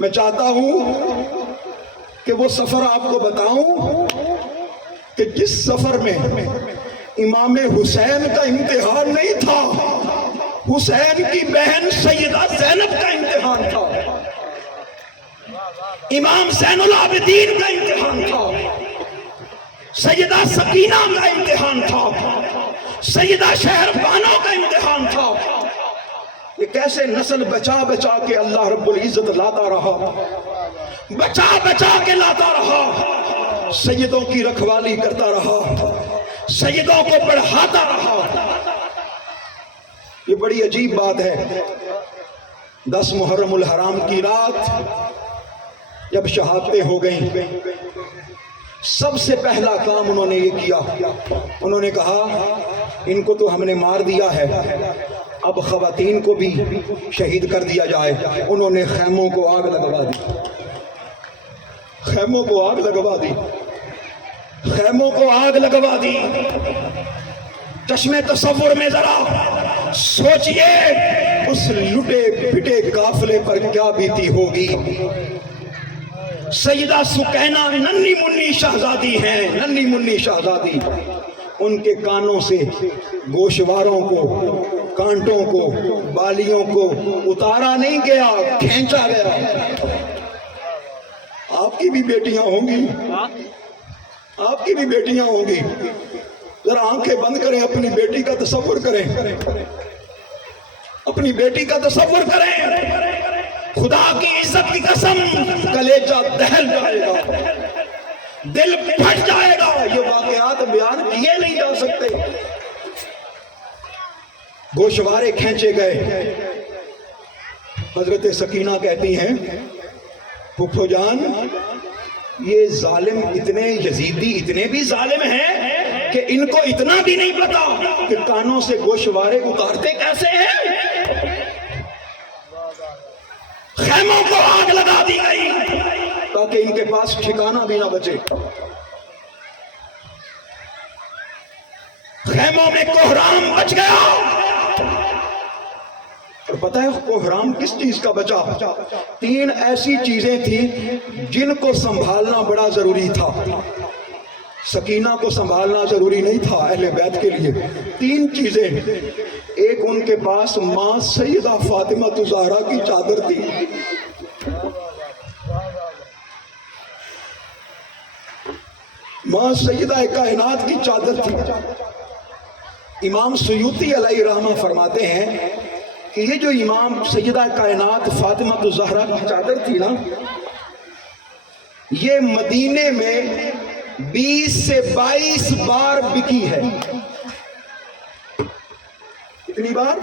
میں چاہتا ہوں کہ وہ سفر آپ کو بتاؤں کہ جس سفر میں امام حسین کا امتحان نہیں تھا، حسین کی بہن سیدہ زینب کا امتحان تھا، امام زین العابدین کا امتحان تھا، سیدہ سکینہ کا امتحان تھا، سیدہ شہر بانو کا امتحان تھا۔ یہ کیسے نسل بچا بچا کے اللہ رب العزت لاتا رہا، بچا بچا کے لاتا رہا، سیدوں کی رکھوالی کرتا رہا، سیدوں کو بڑھاتا رہا۔ یہ بڑی عجیب بات ہے۔ 10 محرم الحرام کی رات جب شہادتیں ہو گئیں، سب سے پہلا کام انہوں نے یہ کیا، انہوں نے کہا ان کو تو ہم نے مار دیا ہے، اب خواتین کو بھی شہید کر دیا جائے۔ انہوں نے خیموں کو آگ لگوا دی، خیموں کو آگ لگوا دی، خیموں کو آگ لگوا دی۔ چشم تصور میں ذرا سوچئے اس لٹے پٹے قافلے پر کیا بیتی ہوگی۔ سیدہ سکینہ ننھی منی شہزادی ہیں، ننھی منی شہزادی، ان کے کانوں سے گوشواروں کو، کانٹوں کو، بالیوں کو اتارا نہیں گیا، کھینچا گیا۔ آپ کی بھی بیٹیاں ہوں گی، آپ کی بھی بیٹیاں ہوں گی، ذرا آنکھیں بند کریں، اپنی بیٹی کا تصور کریں۔ اپنی بیٹی کا تصور کریں، خدا کی عزت کی قسم کلیجہ دہل جائے گا، دل پھٹ جائے گا، یہ واقعات بیان کیے نہیں جا سکتے۔ گوشوارے کھینچے گئے، حضرت سکینہ کہتی ہیں پھپھو جان یہ ظالم اتنے یزیدی اتنے بھی ظالم ہیں کہ ان کو اتنا بھی نہیں پتا کہ کانوں سے گوشوارے اتارتے کیسے ہیں۔ خیموں کو آگ لگا دی گئی تاکہ ان کے پاس ٹھکانہ بھی نہ بچے، خیموں میں کوہرام بچ گیا۔ اور پتہ ہے کوہرام کس چیز کا بچا؟ 3 ایسی چیزیں تھیں جن کو سنبھالنا بڑا ضروری تھا۔ سکینہ کو سنبھالنا ضروری نہیں تھا اہل بیت کے لیے۔ 3 چیزیں، ایک ان کے پاس ماں سیدہ فاطمہ الزہرا کی چادر تھی، ماں سیدہ کائنات کی چادر تھی۔ امام سیوطی علیہ رحمہ فرماتے ہیں کہ یہ جو امام سیدہ کائنات فاطمہ الزہرا کی چادر تھی نا، یہ مدینے میں 20 سے 22 بار بکی ہے۔ کتنی بار؟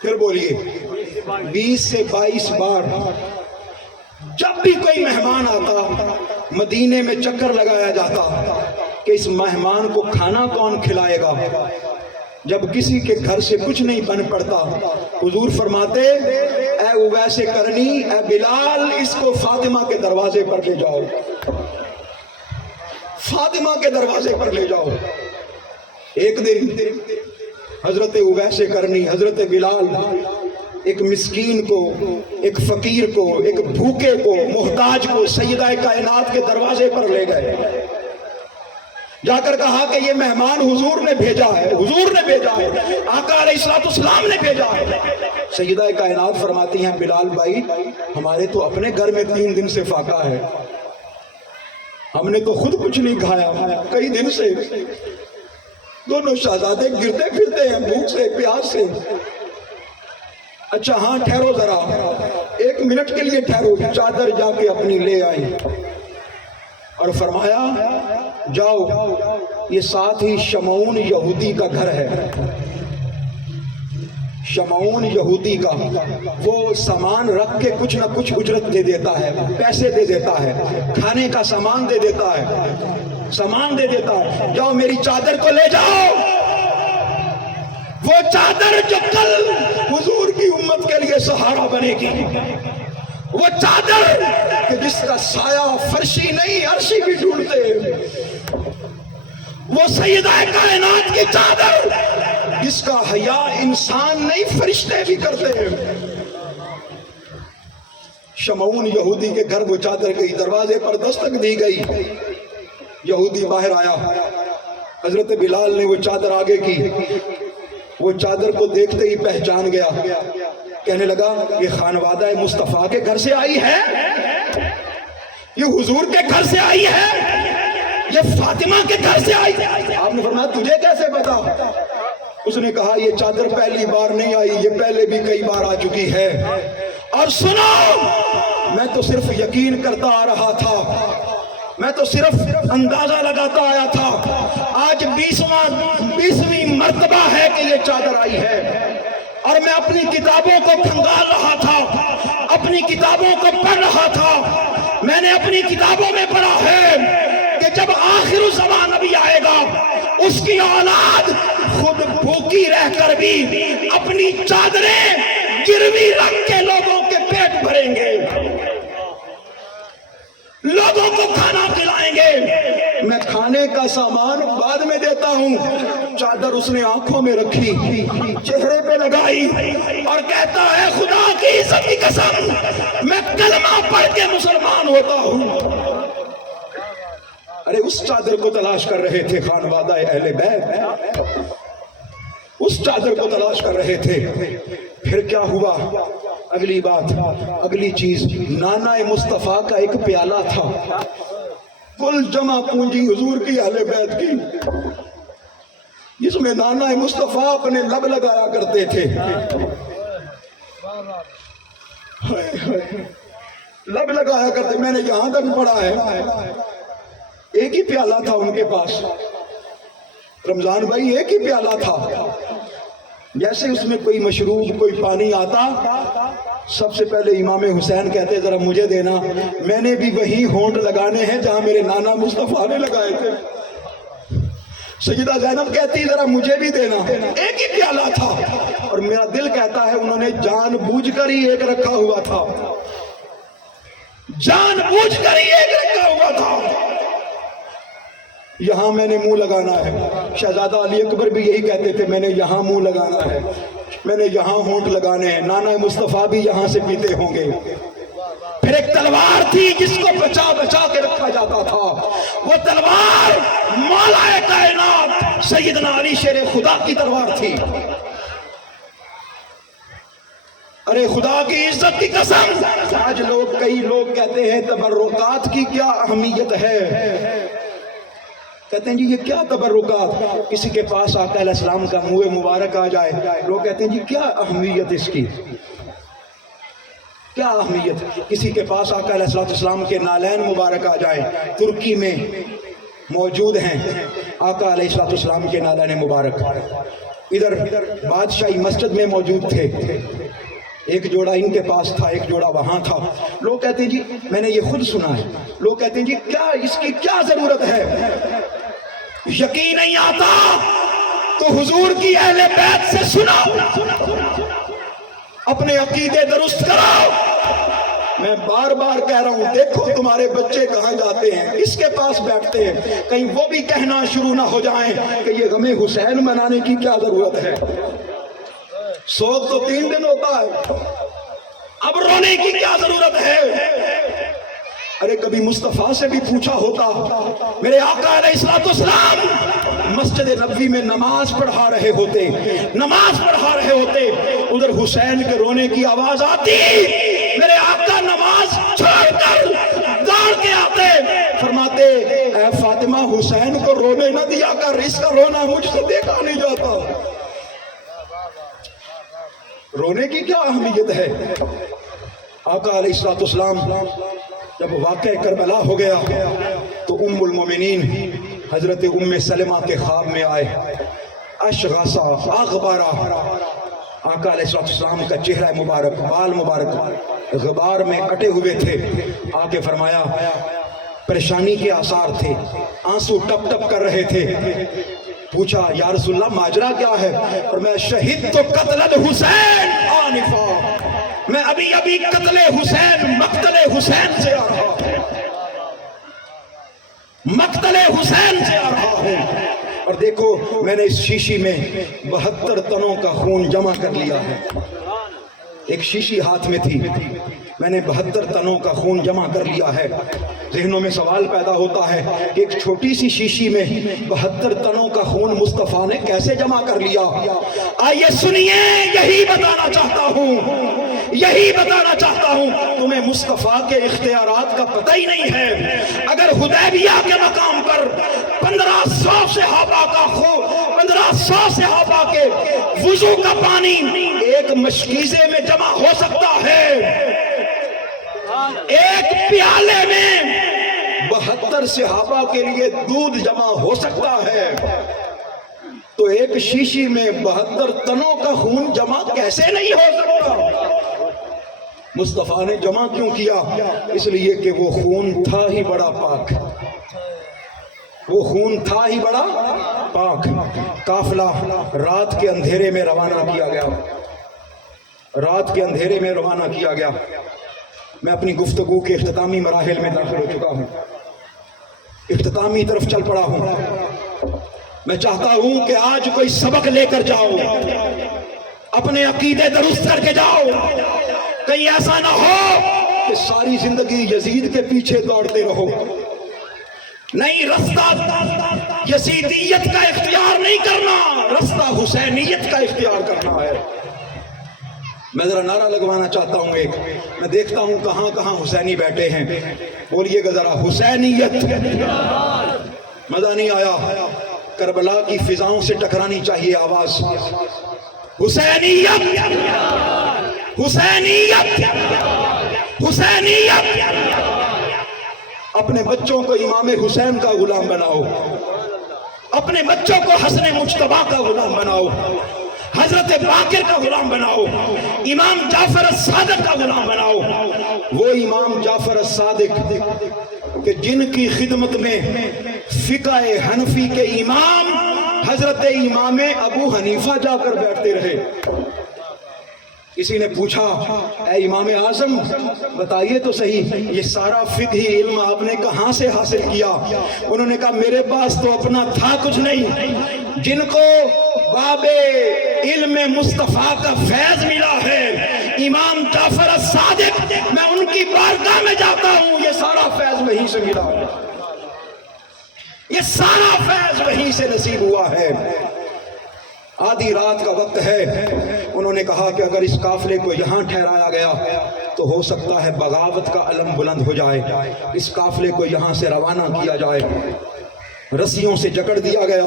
پھر بولیے، 20 سے 22 بار۔ جب بھی کوئی مہمان آتا مدینے میں چکر لگایا جاتا کہ اس مہمان کو کھانا کون کھلائے گا۔ جب کسی کے گھر سے کچھ نہیں بن پڑتا حضور فرماتے اے اویس کرنی، اے بلال، اس کو فاطمہ کے دروازے پر لے جاؤ، فاطمہ کے دروازے پر لے جاؤ۔ ایک دن حضرت اویس کرنی، حضرت بلال ایک مسکین کو، ایک فقیر کو، ایک بھوکے کو، محتاج کو سیدہ کائنات کے دروازے پر لے گئے، جا کر کہا کہ یہ مہمان حضور نے بھیجا ہے، حضور نے بھیجا ہے، آقا علیہ السلام نے بھیجا ہے۔ سیدہ کائنات فرماتی ہیں بلال بھائی ہمارے تو اپنے گھر میں 3 دن سے فاقہ ہے، ہم نے تو خود کچھ نہیں کھایا کئی دن سے، دونوں شہزادے گرتے پھرتے ہیں بھوک سے پیاس سے۔ اچھا ہاں ٹھہرو ذرا، 1 منٹ کے لیے ٹھہرو۔ چادر جا کے اپنی لے آئی اور فرمایا جاؤ، یہ ساتھ ہی شمعون یہودی کا گھر ہے، شمعون یہودی کا، وہ سامان رکھ کے کچھ نہ کچھ اجرت دے دیتا ہے، پیسے دے دیتا ہے، کھانے کا سامان دے دیتا ہے، سامان دے دیتا ہے، جاؤ میری چادر کو لے جاؤ۔ وہ چادر جو کل حضور کی امت کے لیے سہارا بنے گی، وہ چادر کہ جس کا سایہ فرشی نہیں عرشی بھی ڈھونڈتے، وہ سیدہ کائنات کی چادر جس کا حیا انسان نہیں فرشتے بھی کرتے ہیں۔ شمعون یہودی کے گھر وہ چادر گئی، دروازے پر دستک دی گئی، یہودی باہر آیا، حضرت بلال نے وہ چادر آگے کی، وہ چادر کو دیکھتے ہی پہچان گیا، کہنے لگا یہ خانوادہ مصطفیٰ کے گھر سے آئی ہے، یہ حضور کے گھر سے آئی ہے، یہ فاطمہ کے گھر سے آئی ہے۔ آپ نے فرمایا تجھے کیسے پتا؟ اس نے کہا یہ چادر پہلی بار نہیں آئی، یہ پہلے بھی کئی بار آ چکی ہے، اور سنو میں تو صرف یقین کرتا آ رہا تھا، میں تو صرف اندازہ لگاتا آیا تھا، آج 20ویں مرتبہ ہے کہ یہ چادر آئی ہے، اور میں اپنی کتابوں کو کھنگال رہا تھا، اپنی کتابوں کو پڑھ رہا تھا، میں نے اپنی کتابوں میں پڑھا ہے کہ جب آخر الزمان نبی آئے گا اس کی اولاد خود بھوکی رہ کر بھی اپنی چادریں گروی رکھ کے لوگوں کے پیٹ بھریں گے، لوگوں کو کھانا کھلائیں گے۔ میں کھانے کا سامان بعد میں دیتا ہوں، چادر اس نے آنکھوں میں رکھی، چہرے پہ لگائی اور کہتا ہے خدا کی عزت کی قسم میں کلمہ پڑھ کے مسلمان ہوتا ہوں۔ ارے اس چادر کو تلاش کر رہے تھے خانوادہ اہل بیت، اس چادر کو تلاش کر رہے تھے۔ پھر کیا ہوا؟ اگلی بات، اگلی چیز، نانا مصطفیٰ کا ایک پیالہ تھا، کل جمع پونجی حضور کی اہل بیت کی، جس میں نانا مصطفیٰ اپنے لب لگایا کرتے تھے. لب لگایا کرتے. میں نے یہاں تک پڑھا ہے ایک ہی پیالہ تھا ان کے پاس. رمضان بھائی ایک ہی پیالہ تھا. جیسے اس میں کوئی مشروب کوئی پانی آتا سب سے پہلے امام حسین کہتے ذرا مجھے دینا, میں نے بھی وہی ہونٹ لگانے ہیں جہاں میرے نانا مصطفیٰ نے لگائے تھے. سیدہ زینب کہتی ذرا مجھے بھی دینا. ایک ہی پیالہ تھا اور میرا دل کہتا ہے انہوں نے جان بوجھ کر ہی ایک رکھا ہوا تھا. جان بوجھ کر ہی ایک رکھا ہوا تھا. یہاں میں نے منہ لگانا ہے. شہزادہ علی اکبر بھی یہی کہتے تھے میں نے یہاں منہ لگانا ہے, میں نے یہاں ہونٹ لگانے ہیں. نانا مصطفیٰ بھی یہاں سے پیتے ہوں گے. پھر ایک تلوار تھی جس کو بچا بچا کے رکھا جاتا تھا. وہ تلوار مولا کائنات سیدنا علی شیر خدا کی تلوار تھی. ارے خدا کی عزت کی قسم, آج کئی لوگ کہتے ہیں تبرکات کی کیا اہمیت ہے. کہتے ہیں جی یہ کیا تبرکات, کسی کے پاس آقا علیہ السلام کا منہ مبارک آ جائے, لوگ کہتے ہیں جی کیا اہمیت اس کی, کیا اہمیت. کسی کے پاس آقا علیہ السلام کے نالین مبارک آ جائے. ترکی میں موجود ہیں آقا علیہ السلام کے نالین مبارک. ادھر بادشاہی مسجد میں موجود تھے. ایک جوڑا ان کے پاس تھا, ایک جوڑا وہاں تھا. لوگ کہتے ہیں جی میں نے یہ خود سنا ہے. لوگ کہتے ہیں جی کیا اس کی کیا ضرورت ہے. یقین نہیں آتا تو حضور کی اہل بیت سے سنو, اپنے عقیدے درست کرو. میں بار بار کہہ رہا ہوں دیکھو تمہارے بچے کہاں جاتے ہیں, کس کے پاس بیٹھتے ہیں, کہیں وہ بھی کہنا شروع نہ ہو جائیں کہ یہ غم حسین منانے کی کیا ضرورت ہے. سوگ تو 3 دن ہوتا ہے, اب رونے کی کیا ضرورت ہے. ارے کبھی مصطفیٰ سے بھی پوچھا ہوتا. میرے آقا علیہ السلام مسجد نبوی میں نماز پڑھا رہے ہوتے, ادھر حسین کے رونے کی آواز آتی, میرے آقا نماز چھوڑ کر دوڑ کے آتے, فرماتے اے فاطمہ حسین کو رونے نہ دیا کر, اس کا رونا مجھ سے دیکھا نہیں جاتا. رونے کی کیا اہمیت ہے. آقا علیہ السلام جب واقعہ کربلا ہو گیا تو ام المومنین حضرت ام سلمہ کے خواب میں آئے. اشغاثہ اغبارہ, آقا علیہ السلام کا چہرہ مبارک, بال مبارک غبار میں اٹے ہوئے تھے. آگے فرمایا پریشانی کے آثار تھے, آنسو ٹپ ٹپ کر رہے تھے. پوچھا یا رسول اللہ ماجرا کیا ہے. اور میں شہید تو قتل الحسین آنفا, میں ابھی قتل حسین مقتل حسین سے آ رہا ہوں, مقتل حسین سے آ رہا ہوں. اور دیکھو میں نے اس شیشی میں 72 تنوں کا خون جمع کر لیا ہے. ایک شیشی ہاتھ میں تھی, میں نے 72 تنوں کا خون جمع کر لیا ہے. ذہنوں میں سوال پیدا ہوتا ہے کہ ایک چھوٹی سی شیشی میں 72 تنوں کا خون مصطفیٰ نے کیسے جمع کر لیا. آئیے سنیے, یہی بتانا چاہتا ہوں تمہیں مصطفیٰ کے اختیارات کا پتہ ہی نہیں ہے. اگر حدیبیہ کے مقام پر 1500 صحابہ کے وضو کا پانی ایک مشکیزے میں جمع ہو سکتا ہے, ایک پیالے میں 72 صحابہ کے لیے دودھ جمع ہو سکتا ہے, تو ایک شیشی میں 72 تنوں کا خون جمع کیسے نہیں ہو سکتا. مصطفیٰ نے جمع کیوں کیا؟ اس لیے کہ وہ خون تھا ہی بڑا پاک, وہ خون تھا ہی بڑا پاک. قافلہ رات کے اندھیرے میں روانہ کیا گیا. میں اپنی گفتگو کے اختتامی مراحل میں داخل ہو چکا ہوں, اختتامی طرف چل پڑا ہوں. میں چاہتا ہوں کہ آج کوئی سبق لے کر جاؤ, اپنے عقیدے درست کر کے جاؤ. کہیں ایسا نہ ہو کہ ساری زندگی یزید کے پیچھے دوڑتے رہو. نہیں, رستہ یزیدیت کا اختیار نہیں کرنا, رستہ حسینیت کا اختیار کرنا ہے. میں ذرا نعرہ لگوانا چاہتا ہوں ایک, میں دیکھتا ہوں کہاں کہاں حسینی بیٹھے ہیں, بولیے گا ذرا حسینیت. مزہ نہیں آیا, کربلا کی فضاؤں سے ٹکرانی چاہیے آواز، حسینیت حسینیت حسینیت۔ اپنے بچوں کو امام حسین کا غلام بناؤ، اپنے بچوں کو حسن مجتبیٰ کا غلام بناؤ، حضرت باقر کا غلام بناؤ، امام جعفر الصادق کا غلام بناؤ۔ وہ امام جعفر الصادق کہ جن کی خدمت میں فقہ حنفی کے امام حضرت امام ابو حنیفہ جا کر بیٹھتے رہے۔ کسی نے پوچھا اے امام اعظم بتائیے تو صحیح یہ سارا فقہی علم آپ نے کہاں سے حاصل کیا؟ انہوں نے کہا میرے پاس تو اپنا تھا کچھ نہیں، جن کو باب علم مصطفیٰ کا فیض ملا ہے امام جعفر الصادق، میں ان کی بارگاہ میں جاتا ہوں، یہ سارا فیض وہیں سے ملا، یہ سارا فیض وہیں سے نصیب ہوا ہے۔ آدھی رات کا وقت ہے، انہوں نے کہا کہ اگر اس قافلے کو یہاں ٹھہرایا گیا تو ہو سکتا ہے بغاوت کا علم بلند ہو جائے، اس قافلے کو یہاں سے روانہ کیا جائے۔ رسیوں سے جکڑ دیا گیا،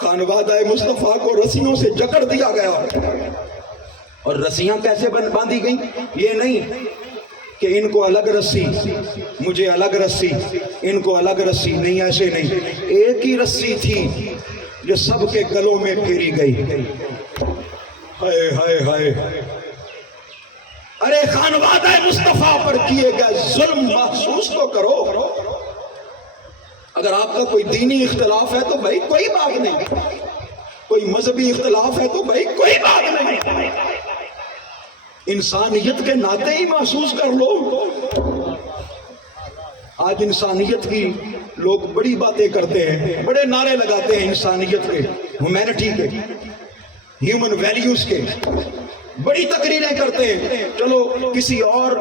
خانوادہ مصطفیٰ کو رسیوں سے جکڑ دیا گیا۔ اور رسیاں کیسے باندھی گئیں؟ یہ نہیں کہ ان کو الگ رسی مجھے الگ رسی، ان کو الگ رسی، نہیں، ایسے نہیں، ایک ہی رسی تھی جو سب کے گلوں میں پھیری گئی۔ ہائے ہائے ہائے، ارے خانوادہ مصطفیٰ پر کیے گئے ظلم محسوس تو کرو۔ اگر آپ کا کوئی دینی اختلاف ہے تو بھائی کوئی بات نہیں، کوئی مذہبی اختلاف ہے تو بھائی کوئی بات نہیں، انسانیت کے ناطے ہی محسوس کر لو۔ آج انسانیت کی لوگ بڑی باتیں کرتے ہیں، بڑے نعرے لگاتے ہیں انسانیت کے، ہیومینٹی کے، ہیومن ویلیوز کے، بڑی تقریریں کرتے ہیں۔ چلو کسی اور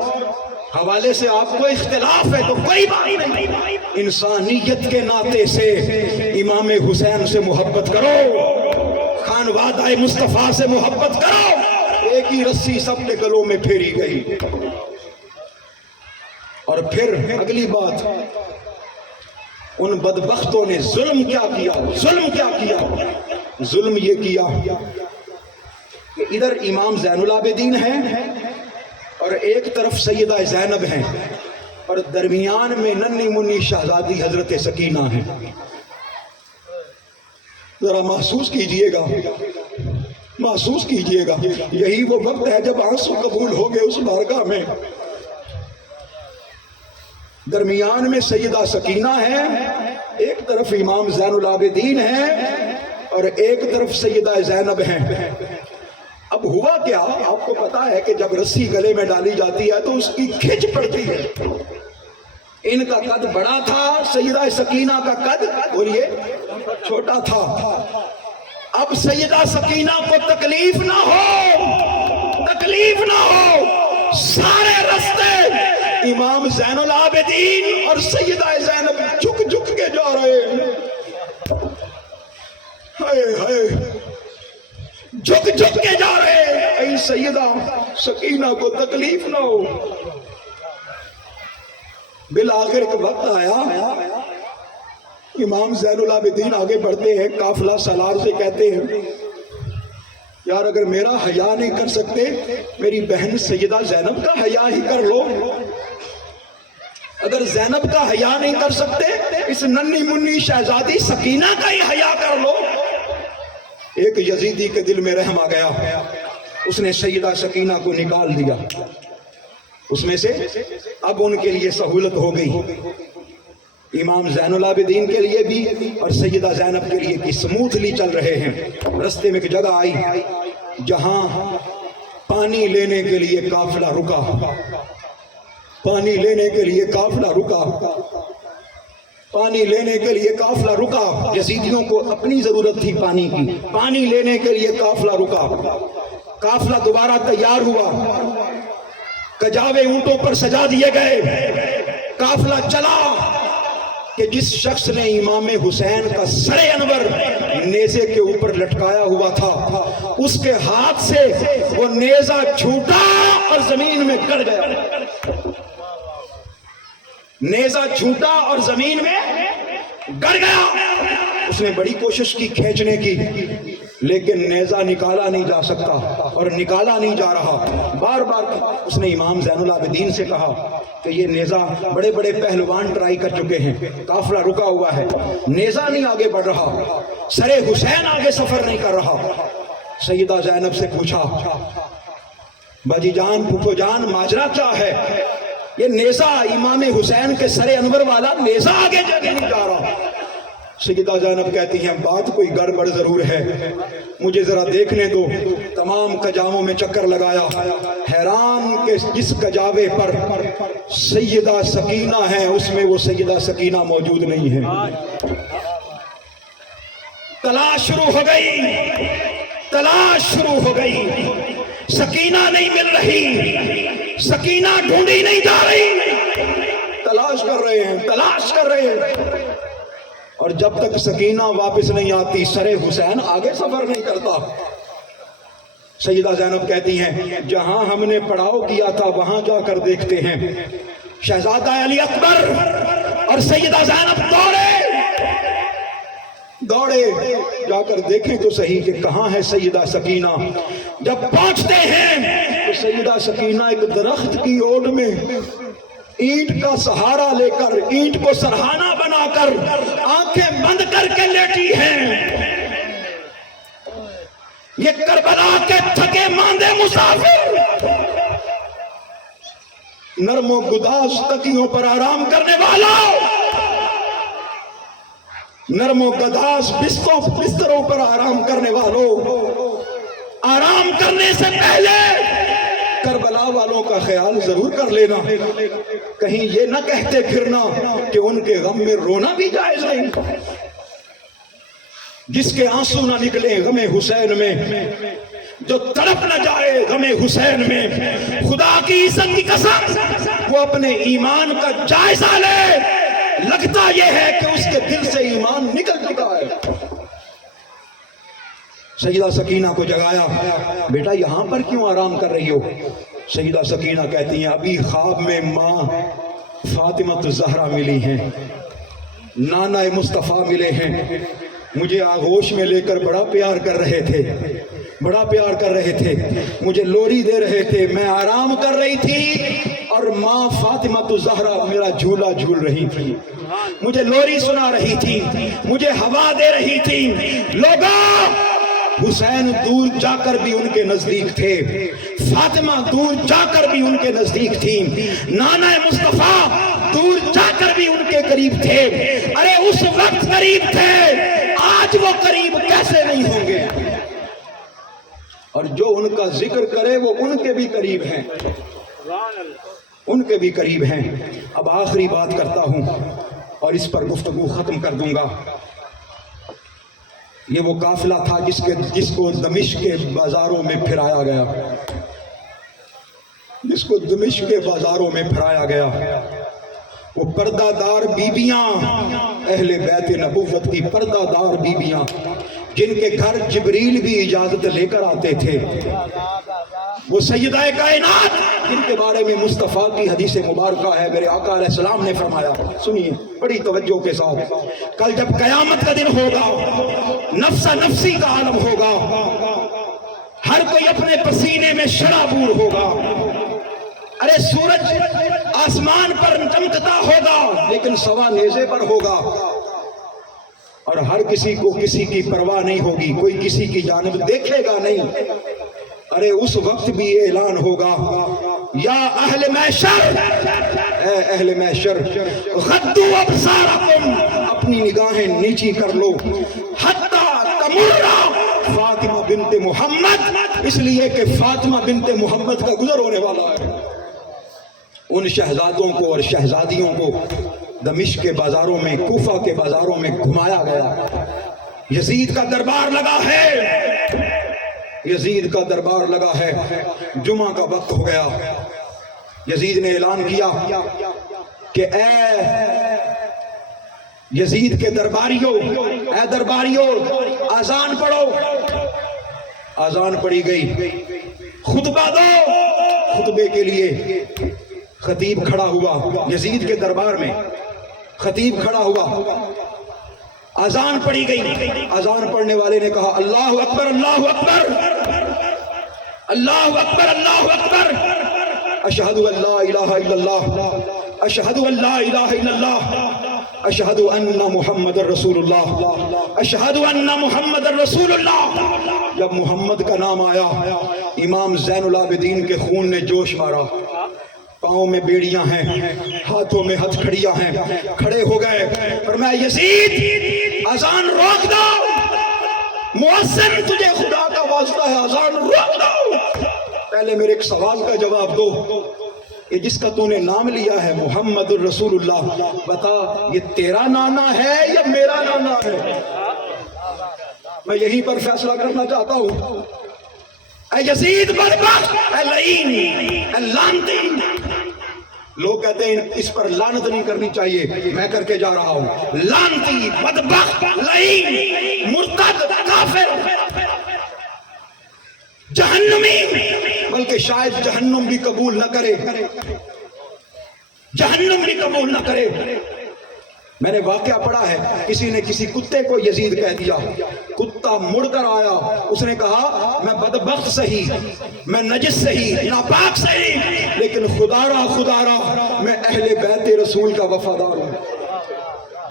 حوالے سے آپ کو اختلاف ہے تو کوئی بات نہیں، انسانیت کے ناطے سے امام حسین سے محبت کرو، خانوادہ مصطفیٰ سے محبت کرو۔ ایک ہی رسی سب کے گلوں میں پھیری گئی۔ اور پھر اگلی بات، ان بدبختوں نے ظلم کیا کیا؟ ظلم کیا کیا؟ ظلم یہ کیا کہ ادھر امام زین العابدین ہیں اور ایک طرف سیدہ زینب ہیں اور درمیان میں ننھی منی شہزادی حضرت سکینہ ہیں۔ ذرا محسوس کیجئے گا، محسوس کیجئے گا، یہی وہ وقت ہے جب آنسو قبول ہو گئے اس بارگاہ میں۔ درمیان میں سیدہ سکینہ ہے، ایک طرف امام زین العابدین ہیں اور ایک طرف سیدہ زینب ہیں۔ اب ہوا کیا؟ آپ کو پتا ہے کہ جب رسی گلے میں ڈالی جاتی ہے تو اس کی کھچ پڑتی ہے۔ ان کا قد بڑا تھا، سیدہ سکینہ کا قد اور یہ چھوٹا تھا۔ اب سیدہ سکینہ کو تکلیف نہ ہو، تکلیف نہ ہو، سارے رستے امام زین العابدین اور سیدہ زینب جھک جھک کے جا رہے ہیں۔ ہائے ہائے، جھک جھک کے جا رہے ہیں، اے سیدہ سکینہ کو تکلیف نہ ہو۔ بالآخر ایک وقت آیا، امام زین العابدین آگے بڑھتے ہیں، قافلہ سالار سے کہتے ہیں یار اگر میرا حیا نہیں کر سکتے میری بہن سیدہ زینب کا حیا ہی کر لو، اگر زینب کا حیا نہیں کر سکتے اس ننھی منی شہزادی سکینہ کا ہی حیا کر لو۔ ایک یزیدی کے دل میں رحم آ گیا، اس نے سیدہ سکینہ کو نکال دیا اس میں سے۔ اب ان کے لیے سہولت ہو گئی، امام زین العابدین کے لیے بھی اور سیدہ زینب کے لیے بھی سموتھلی چل رہے ہیں۔ رستے میں ایک جگہ آئی جہاں پانی لینے کے لیے قافلہ رکا، پانی لینے کے لیے قافلہ رکا، پانی لینے کے لیے قافلہ رکا۔ یزیدیوں کو اپنی ضرورت تھی پانی کی، پانی لینے کے لیے قافلہ رکا۔ قافلہ دوبارہ تیار ہوا، کجاوے اونٹوں پر سجا دیے گئے، قافلہ چلا کہ جس شخص نے امام حسین کا سر انور نیزے کے اوپر لٹکایا ہوا تھا اس کے ہاتھ سے وہ نیزہ چھوٹا اور زمین میں گڑ گیا، نیزہ چھوٹا اور زمین میں گڑ گیا. اس نے بڑی کوشش کی کھینچنے کی لیکن نیزہ نکالا نہیں جا سکتا اور نکالا نہیں جا رہا. بار بار اس نے امام زین العابدین سے کہا کہ یہ نیزہ بڑے بڑے پہلوان ٹرائی کر چکے ہیں, قافلہ رکا ہوا ہے, نیزہ نہیں آگے بڑھ رہا, سر حسین آگے سفر نہیں کر رہا. سیدہ زینب سے پوچھا باجی جان, پھوپھو جان, ماجرا کیا ہے؟ یہ نیزہ امام حسین کے سر انور والا نیزہ آگے جگہ نہیں جا رہا. سیدہ زینب کہتی ہیں بات کوئی گڑبڑ ضرور ہے, مجھے ذرا دیکھنے دو. تمام کجاووں میں چکر لگایا, حیران کہ جس کجاوے پر سیدہ سکینہ ہے اس میں وہ سیدہ سکینہ موجود نہیں ہے. تلاش شروع ہو گئی, تلاش شروع ہو گئی, سکینہ نہیں مل رہی, سکینہ ڈھونڈی نہیں جا رہی. تلاش کر رہے ہیں, تلاش کر رہے ہیں, اور جب تک سکینہ واپس نہیں آتی سر حسین آگے سفر نہیں کرتا. سیدہ زینب کہتی ہیں جہاں ہم نے پڑاؤ کیا تھا وہاں جا کر دیکھتے ہیں. شہزادہ علی اکبر اور سیدہ زینب دوڑے جا کر دیکھیں تو صحیح کہ کہاں ہے سیدہ سکینہ. جب پہنچتے ہیں تو سیدہ سکینہ ایک درخت کی اوٹ میں اینٹ کا سہارا لے کر, اینٹ کو سرہانہ بنا کر, آنکھیں بند کر کے لیٹی ہیں. یہ کربلا کے تھکے ماندے مسافر, نرم و گداز تکیوں پر آرام کرنے والا, نرم و گداز بستروں پر آرام کرنے والوں, آرام کرنے سے پہلے کربلا والوں کا خیال ضرور کر لینا, کہیں یہ نہ کہتے پھرنا کہ ان کے غم میں رونا بھی جائز نہیں. جس کے آنسو نہ نکلے غم حسین میں, جو تڑپ نہ جائے غم حسین میں, خدا کی عزت کی قسم وہ اپنے ایمان کا جائزہ لے. لگتا یہ ہے کہ اس کے دل سے ایمان نکل چکا ہے. سیدہ سکینہ کو جگایا, بیٹا یہاں پر کیوں آرام کر رہی ہو؟ سیدہ سکینہ کہتی ہیں ابھی خواب میں ماں فاطمہ الزہرا ملی ہیں, نانا مصطفیٰ ملے ہیں, مجھے آغوش میں لے کر بڑا پیار کر رہے تھے, بڑا پیار کر رہے تھے, مجھے لوری دے رہے تھے, میں آرام کر رہی تھی اور ماں فاطمہ الزہرا میرا جھولا جھول رہی تھی, مجھے لوری سنا رہی تھی, مجھے ہوا دے رہی تھی. لوگوں حسین دور جا کر بھی ان کے نزدیک تھے, فاطمہ دور جا کر بھی ان کے نزدیک تھی, نانا مصطفیٰ دور جا کر بھی ان کے قریب تھے. ارے اس وقت قریب تھے, آج وہ قریب کیسے نہیں ہوں گے؟ اور جو ان کا ذکر کرے وہ ان کے بھی قریب ہیں, ان کے بھی قریب ہیں. اب آخری بات کرتا ہوں اور اس پر گفتگو ختم کر دوں گا. یہ وہ قافلہ تھا جس کو دمشق کے بازاروں میں پھرایا گیا, جس کو دمشق کے بازاروں میں پھرایا گیا. وہ پردہ دار بیبیاں, اہل بیت نبوت کی پردہ دار بیبیاں, جن کے گھر جبریل بھی اجازت لے کر آتے تھے. وہ سیدہ کائنات جن کے بارے میں مصطفیٰ کی حدیث مبارکہ ہے, میرے آقا علیہ السلام نے فرمایا, سنیے بڑی توجہ کے ساتھ, کل جب قیامت کا دن ہوگا, نفس نفسی کا عالم ہوگا, ہر کوئی اپنے پسینے میں شرابور ہوگا. ارے سورج آسمان پر چمکتا ہوگا لیکن سوا نیزے پر ہوگا, اور ہر کسی کو کسی کی پرواہ نہیں ہوگی, کوئی کسی کی جانب دیکھے گا نہیں. ارے اس وقت بھی یہ اعلان ہوگا, یا اہل محشر, اے اہل محشر, غضوا ابصارکم, اپنی نگاہیں نیچی کر لو, حتی تمر فاطمہ بنت محمد, اس لیے کہ فاطمہ بنت محمد کا گزر ہونے والا ہے. ان شہزادوں کو اور شہزادیوں کو دمشق کے بازاروں میں, کوفہ کے بازاروں میں گھمایا گیا. یزید کا دربار لگا ہے, یزید کا دربار لگا ہے. جمعہ کا وقت ہو گیا, یزید نے اعلان کیا کہ اے یزید کے درباریوں, اے درباریوں, اذان پڑھو. اذان پڑھی گئی, خطبہ دو. خطبے کے لیے خطیب کھڑا ہوا, یزید کے دربار میں خطیب کھڑا ہوا. اذان پڑھی گئی. اذان پڑھنے والے نے کہا اللہ اکبر اللہ اکبر اللہ اکبر اللہ اکبر اشہد ان لا الہ الا اللہ اشہد ان لا الہ الا اللہ اشہد ان محمد رسول اللہ اشہد ان محمد رسول اللہ. جب محمد کا نام آیا امام زین العابدین کے خون نے جوش مارا. پاؤں میں بیڑیاں ہیں, ہاتھوں میں ہتھ کھڑیاں ہیں, کھڑے ہو گئے. فرمایا یزید اذان روک دو, مؤذن تجھے خدا کا واسطہ ہے اذان روک دو. پہلے میرے ایک سوال کا جواب دو, یہ جس کا تو نے نام لیا ہے محمد الرسول اللہ, بتا یہ تیرا نانا ہے یا میرا نانا ہے؟ میں یہیں پر فیصلہ کرنا چاہتا ہوں. اے یزید بدبخت, اے لعین, اے لعنتی. لوگ کہتے ہیں اس پر لعنت نہیں کرنی چاہیے, میں کر کے جا رہا ہوں. لعنتی, بدبخت, لعین, مرتد, کافر, جہنمی, بلکہ شاید جہنم بھی قبول نہ کرے, جہنم بھی قبول نہ کرے. میں نے واقعہ پڑھا ہے, کسی نے کسی کتے کو یزید کہہ دیا, کتا مڑ کر آیا, اس نے کہا میں بدبخت سہی, میں نجس سہی, ناپاک سہی, لیکن خدا را میں اہل بیت رسول کا وفادار ہوں,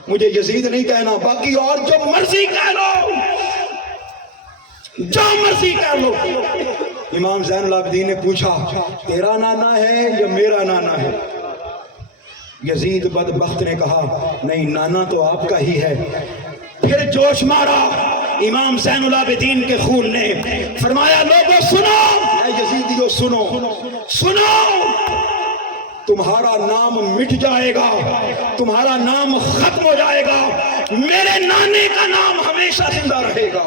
مجھے یزید نہیں کہنا, باقی اور جو مرضی کہہ لو, جو مرضی کہہ لو. امام زین العابدین نے پوچھا تیرا نانا ہے یا میرا نانا ہے؟ یزید بدبخت نے کہا نہیں, نانا تو آپ کا ہی ہے. پھر جوش مارا امام زین العابدین کے خون نے, فرمایا لوگوں سنو, اے یزیدیو سنو, سنو, تمہارا نام مٹ جائے گا, تمہارا نام ختم ہو جائے گا, میرے نانے کا نام ہمیشہ زندہ رہے گا.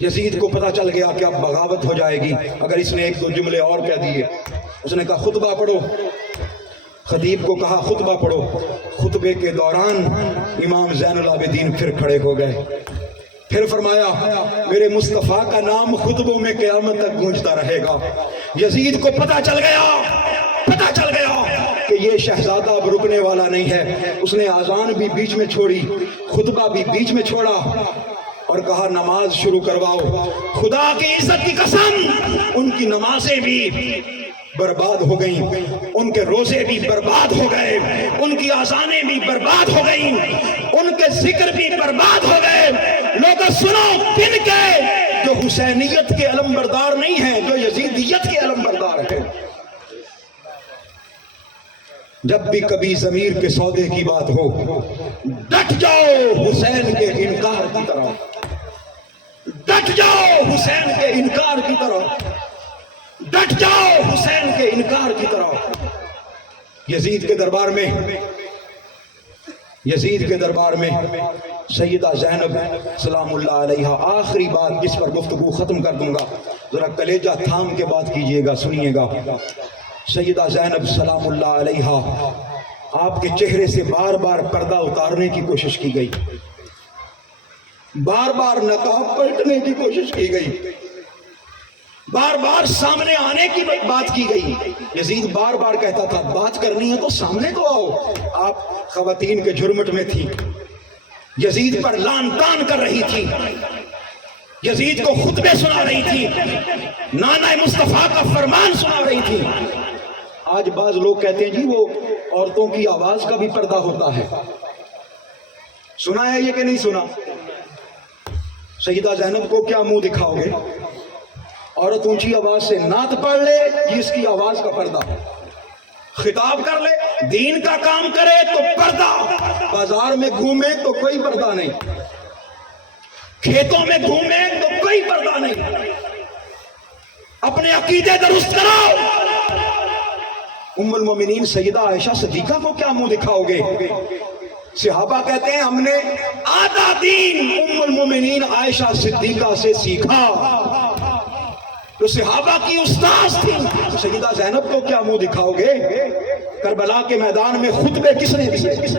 یزید کو پتا چل گیا کہ اب بغاوت ہو جائے گی اگر اس نے ایک دو جملے اور کہہ دیے. اس نے کہا خطبہ پڑھو. خطیب کو کہا خطبہ پڑھو. خطبے کے دوران امام زین العابدین پھر کھڑے ہو گئے. پھر فرمایا میرے مصطفیٰ کا نام خطبوں میں قیامت تک گونجتا رہے گا. یزید کو پتا چل گیا کہ یہ شہزادہ اب رکنے والا نہیں ہے. اس نے اذان بھی بیچ میں چھوڑی, خطبہ بھی بیچ میں چھوڑا اور کہا نماز شروع کرواؤ. خدا کی عزت کی قسم, ان کی نمازیں بھی برباد ہو گئیں, ان کے روزے بھی برباد ہو گئے, ان کی اذانیں بھی برباد ہو گئیں, ان کے ذکر بھی برباد ہو گئے. لوگوں سنو, کن کے جو حسینیت کے علم بردار نہیں ہیں, جو یزیدیت کے علم بردار ہیں. جب بھی کبھی ضمیر کے سودے کی بات ہو, ڈٹ جاؤ حسین کے انکار کی طرح, ڈٹ جاؤ حسین کے انکار کی طرح, ڈٹ جاؤ حسین کے انکار کی طرح. یزید کے دربار میں سیدہ زینب سلام اللہ علیہ, آخری بات جس پر گفتگو ختم کر دوں گا, ذرا کلیجہ تھام کے بات کیجئے گا, سنیے گا. سیدہ زینب سلام اللہ علیہ, آپ کے چہرے سے بار بار پردہ اتارنے کی کوشش کی گئی, بار بار نقاب پلٹنے کی کوشش کی گئی, بار بار سامنے آنے کی بات کی گئی. یزید بار بار کہتا تھا بات کرنی ہے تو سامنے تو آؤ. آپ خواتین کے جھرمٹ میں تھی, یزید پر لان تان کر رہی تھی, یزید کو خطبے سنا رہی تھی, نانا مصطفیٰ کا فرمان سنا رہی تھی. آج بعض لوگ کہتے ہیں جی وہ عورتوں کی آواز کا بھی پردہ ہوتا ہے. سنا ہے یہ کہ نہیں سنا؟ سیدہ زینب کو کیا منہ دکھاؤ گے؟ عورت اونچی آواز سے نعت پڑھ لے, یہ اس کی آواز کا پردہ. خطاب کر لے, دین کا کام کرے تو پردہ, بازار میں گھومے تو کوئی پردہ نہیں, کھیتوں میں گھومے تو کوئی پردہ نہیں. اپنے عقیدے درست کرو. ام المومنین سیدہ عائشہ صدیقہ کو کیا منہ دکھاؤ گے؟ صحابہ کہتے ہیں ہم نے آدھا دین ام المومنین عائشہ صدیقہ سے سیکھا, تو صحابہ کی استاذ تھی. سیدہ زینب کو کیا منہ دکھاؤ گے؟ کربلا کے میدان میں خطبے کس نے دیے؟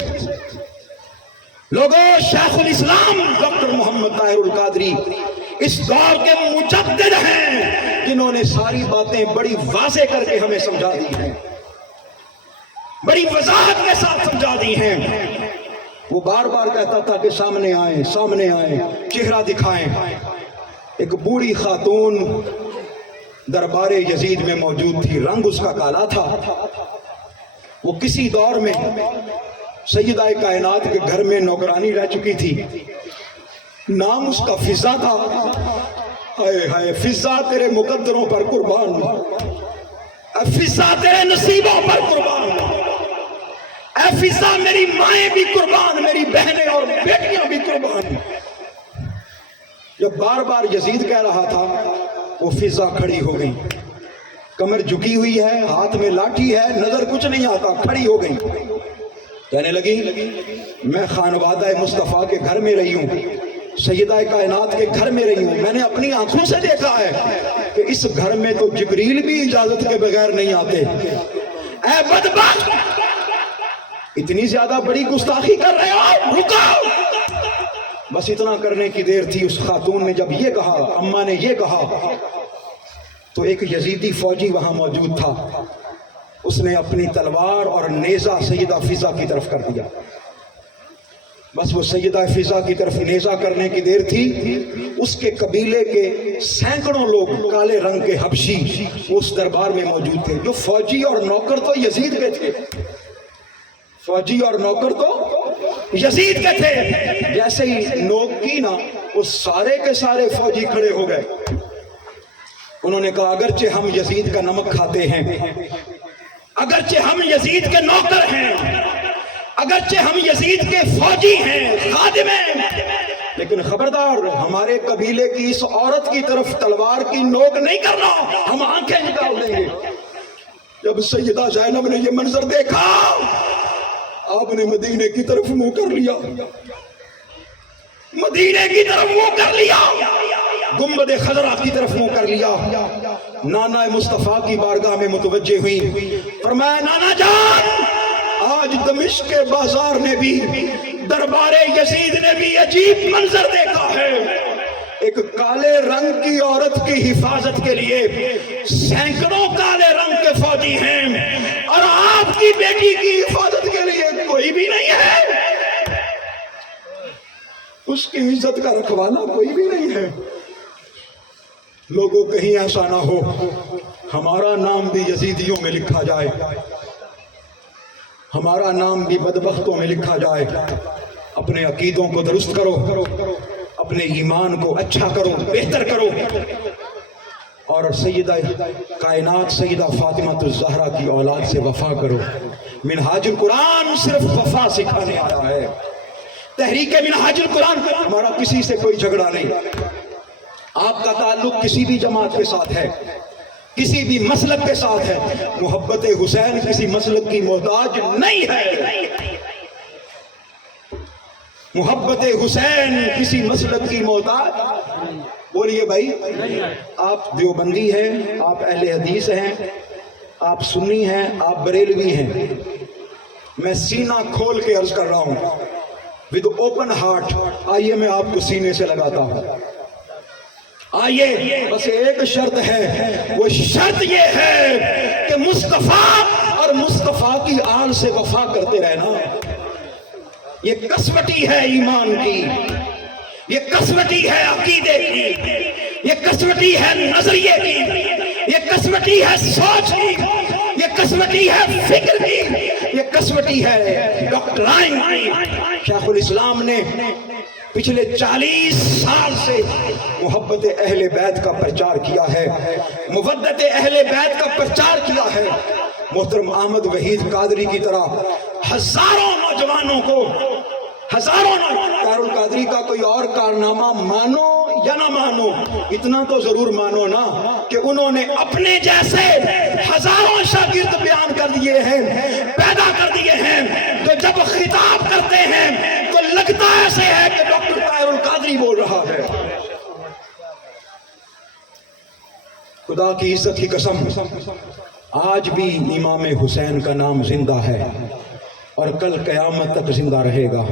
لوگوں, شیخ الاسلام ڈاکٹر محمد طاہر القادری اس دور کے مجدد ہیں, جنہوں نے ساری باتیں بڑی واضح کر کے ہمیں سمجھا دی ہیں, بڑی وضاحت کے ساتھ سمجھا دی ہیں. وہ بار بار کہتا تھا کہ سامنے آئیں، سامنے آئیں، چہرہ دکھائیں۔ ایک بوڑھی خاتون دربار یزید میں موجود تھی، رنگ اس کا کالا تھا۔ وہ کسی دور میں سیدہ کائنات کے گھر میں نوکرانی رہ چکی تھی، نام اس کا فضا تھا۔ ہائے ہائے، فضا تیرے مقدروں پر قربان، اے فضا تیرے نصیبوں پر قربان، اے فضا میری مائیں بھی قربان، میری بہنیں اور بیٹیاں بھی قربان۔ جب بار بار یزید کہہ رہا تھا، وہ فضا کھڑی ہو گئی، کمر جھکی ہوئی ہے، ہاتھ میں لاٹھی ہے، نظر کچھ نہیں آتا، کھڑی ہو گئی، کہنے لگی میں خانوادہ مصطفیٰ کے گھر میں رہی ہوں، سیدہ کائنات کے گھر میں رہی ہوں، میں نے اپنی آنکھوں سے دیکھا ہے کہ اس گھر میں تو جبریل بھی اجازت کے بغیر نہیں آتے۔ اے بدبخت، اتنی زیادہ بڑی گستاخی کر رہے ہو، رکو۔ بس اتنا کرنے کی دیر تھی، اس خاتون نے جب یہ کہا، اماں نے یہ کہا، تو ایک یزیدی فوجی وہاں موجود تھا، اس نے اپنی تلوار اور نیزہ سیدہ فضا کی طرف کر دیا۔ بس وہ سیدہ فضا کی طرف نیزہ کرنے کی دیر تھی، اس کے قبیلے کے سینکڑوں لوگ کالے رنگ کے حبشی اس دربار میں موجود تھے۔ جو فوجی اور نوکر تو یزید کے تھے، فوجی اور نوکر تو یزید کے تھے۔ جیسے ہی نوک کی نا، وہ سارے کے سارے فوجی کھڑے ہو گئے۔ انہوں نے کہا اگرچہ ہم یزید کا نمک کھاتے ہیں، اگرچہ ہم یزید کے نوکر ہیں، اگرچہ ہم یزید کے فوجی ہیں، خادم ہیں، لیکن خبردار ہمارے قبیلے کی اس عورت کی طرف تلوار کی نوک نہیں کرنا، ہم آنکھیں نکال دیں گے۔ جب سیدہ زینب نے یہ منظر دیکھا، آپ نے مدینے کی طرف منہ کر لیا، مدینے کی طرف منہ کر لیا، گنبد خضرا کی طرف منہ کر لیا، نانا مصطفیٰ کی بارگاہ میں متوجہ ہوئی، فرمایا نانا جان، آج دمشق کے بازار نے بھی، دربار یزید نے بھی عجیب منظر دیکھا ہے۔ ایک کالے رنگ کی عورت کی حفاظت کے لیے سینکڑوں کالے رنگ کے فوجی ہیں، اور آپ کی بیٹی کی حفاظت کے لیے کوئی بھی نہیں ہے، اس کی عزت کا رکھوالا کوئی بھی نہیں ہے۔ لوگوں کہیں ایسا نہ ہو ہمارا نام بھی یزیدیوں میں لکھا جائے، ہمارا نام بھی بدبختوں میں لکھا جائے۔ اپنے عقیدوں کو درست کرو، اپنے ایمان کو اچھا کرو، بہتر کرو، اور سیدہ کائنات سیدہ فاطمہ الزہرا کی اولاد سے وفا کرو۔ منہاج القرآن صرف وفا سکھانے آیا ہے۔ تحریک منہاج القرآن ہمارا کسی سے کوئی جھگڑا نہیں، آپ کا تعلق کسی بھی جماعت کے ساتھ ہے، کسی بھی مسلک کے ساتھ ہے، محبت حسین کسی مسلک کی محتاج نہیں ہے، محبت حسین کسی مسلک کی محتاج۔ بولیے بھائی، آپ دیوبندی ہیں، آپ اہل حدیث ہیں، آپ سنی ہیں، آپ بریلوی ہیں، میں سینہ کھول کے عرض کر رہا ہوں، ود اوپن ہارٹ، آئیے میں آپ کو سینے سے لگاتا ہوں، آئیے، بس ایک شرط ہے، وہ شرط یہ ہے کہ مصطفیٰ اور مصطفیٰ کی آل سے وفا کرتے رہنا۔ یہ کسوٹی ہے ایمان کی، یہ کسوٹی ہے عقیدے کی، یہ کسوٹی ہے نظریے کی، یہ کسوٹی ہے سوچ کی، یہ کسوٹی ہے فکر کی، یہ کسوٹی ہے ڈاکٹرائن کی۔ شیخ الاسلام نے پچھلے 40 سال سے محبت اہل بیت کا پرچار کیا ہے، مودت اہل بیت کا پرچار کیا ہے۔ محترم احمد وحید قادری کی طرح ہزاروں نوجوانوں کو، ہزاروں طاہر القادری کا کوئی اور کارنامہ مانو یا نہ مانو، اتنا تو ضرور مانو نا کہ انہوں نے اپنے جیسے ہزاروں شاگرد بیان کر دیے ہیں، پیدا کر دیے ہیں، جو جب خطاب کرتے ہیں تو لگتا ایسے ہے کہ ڈاکٹر طاہر القادری بول رہا ہے۔ خدا کی عزت کی قسم، آج بھی امام حسین کا نام زندہ ہے اور کل قیامت تک زندہ رہے گا۔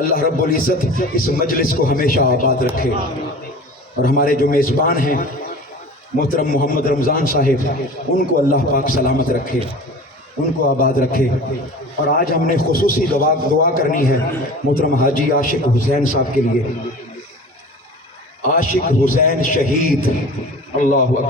اللہ رب العزت اس مجلس کو ہمیشہ آباد رکھے، اور ہمارے جو میزبان ہیں محترم محمد رمضان صاحب، ان کو اللہ پاک سلامت رکھے۔ ان کو آباد رکھے۔ اور آج ہم نے خصوصی دعا کرنی ہے محترم حاجی عاشق حسین صاحب کے لیے۔ عاشق حسین شہید، اللہ اکبر۔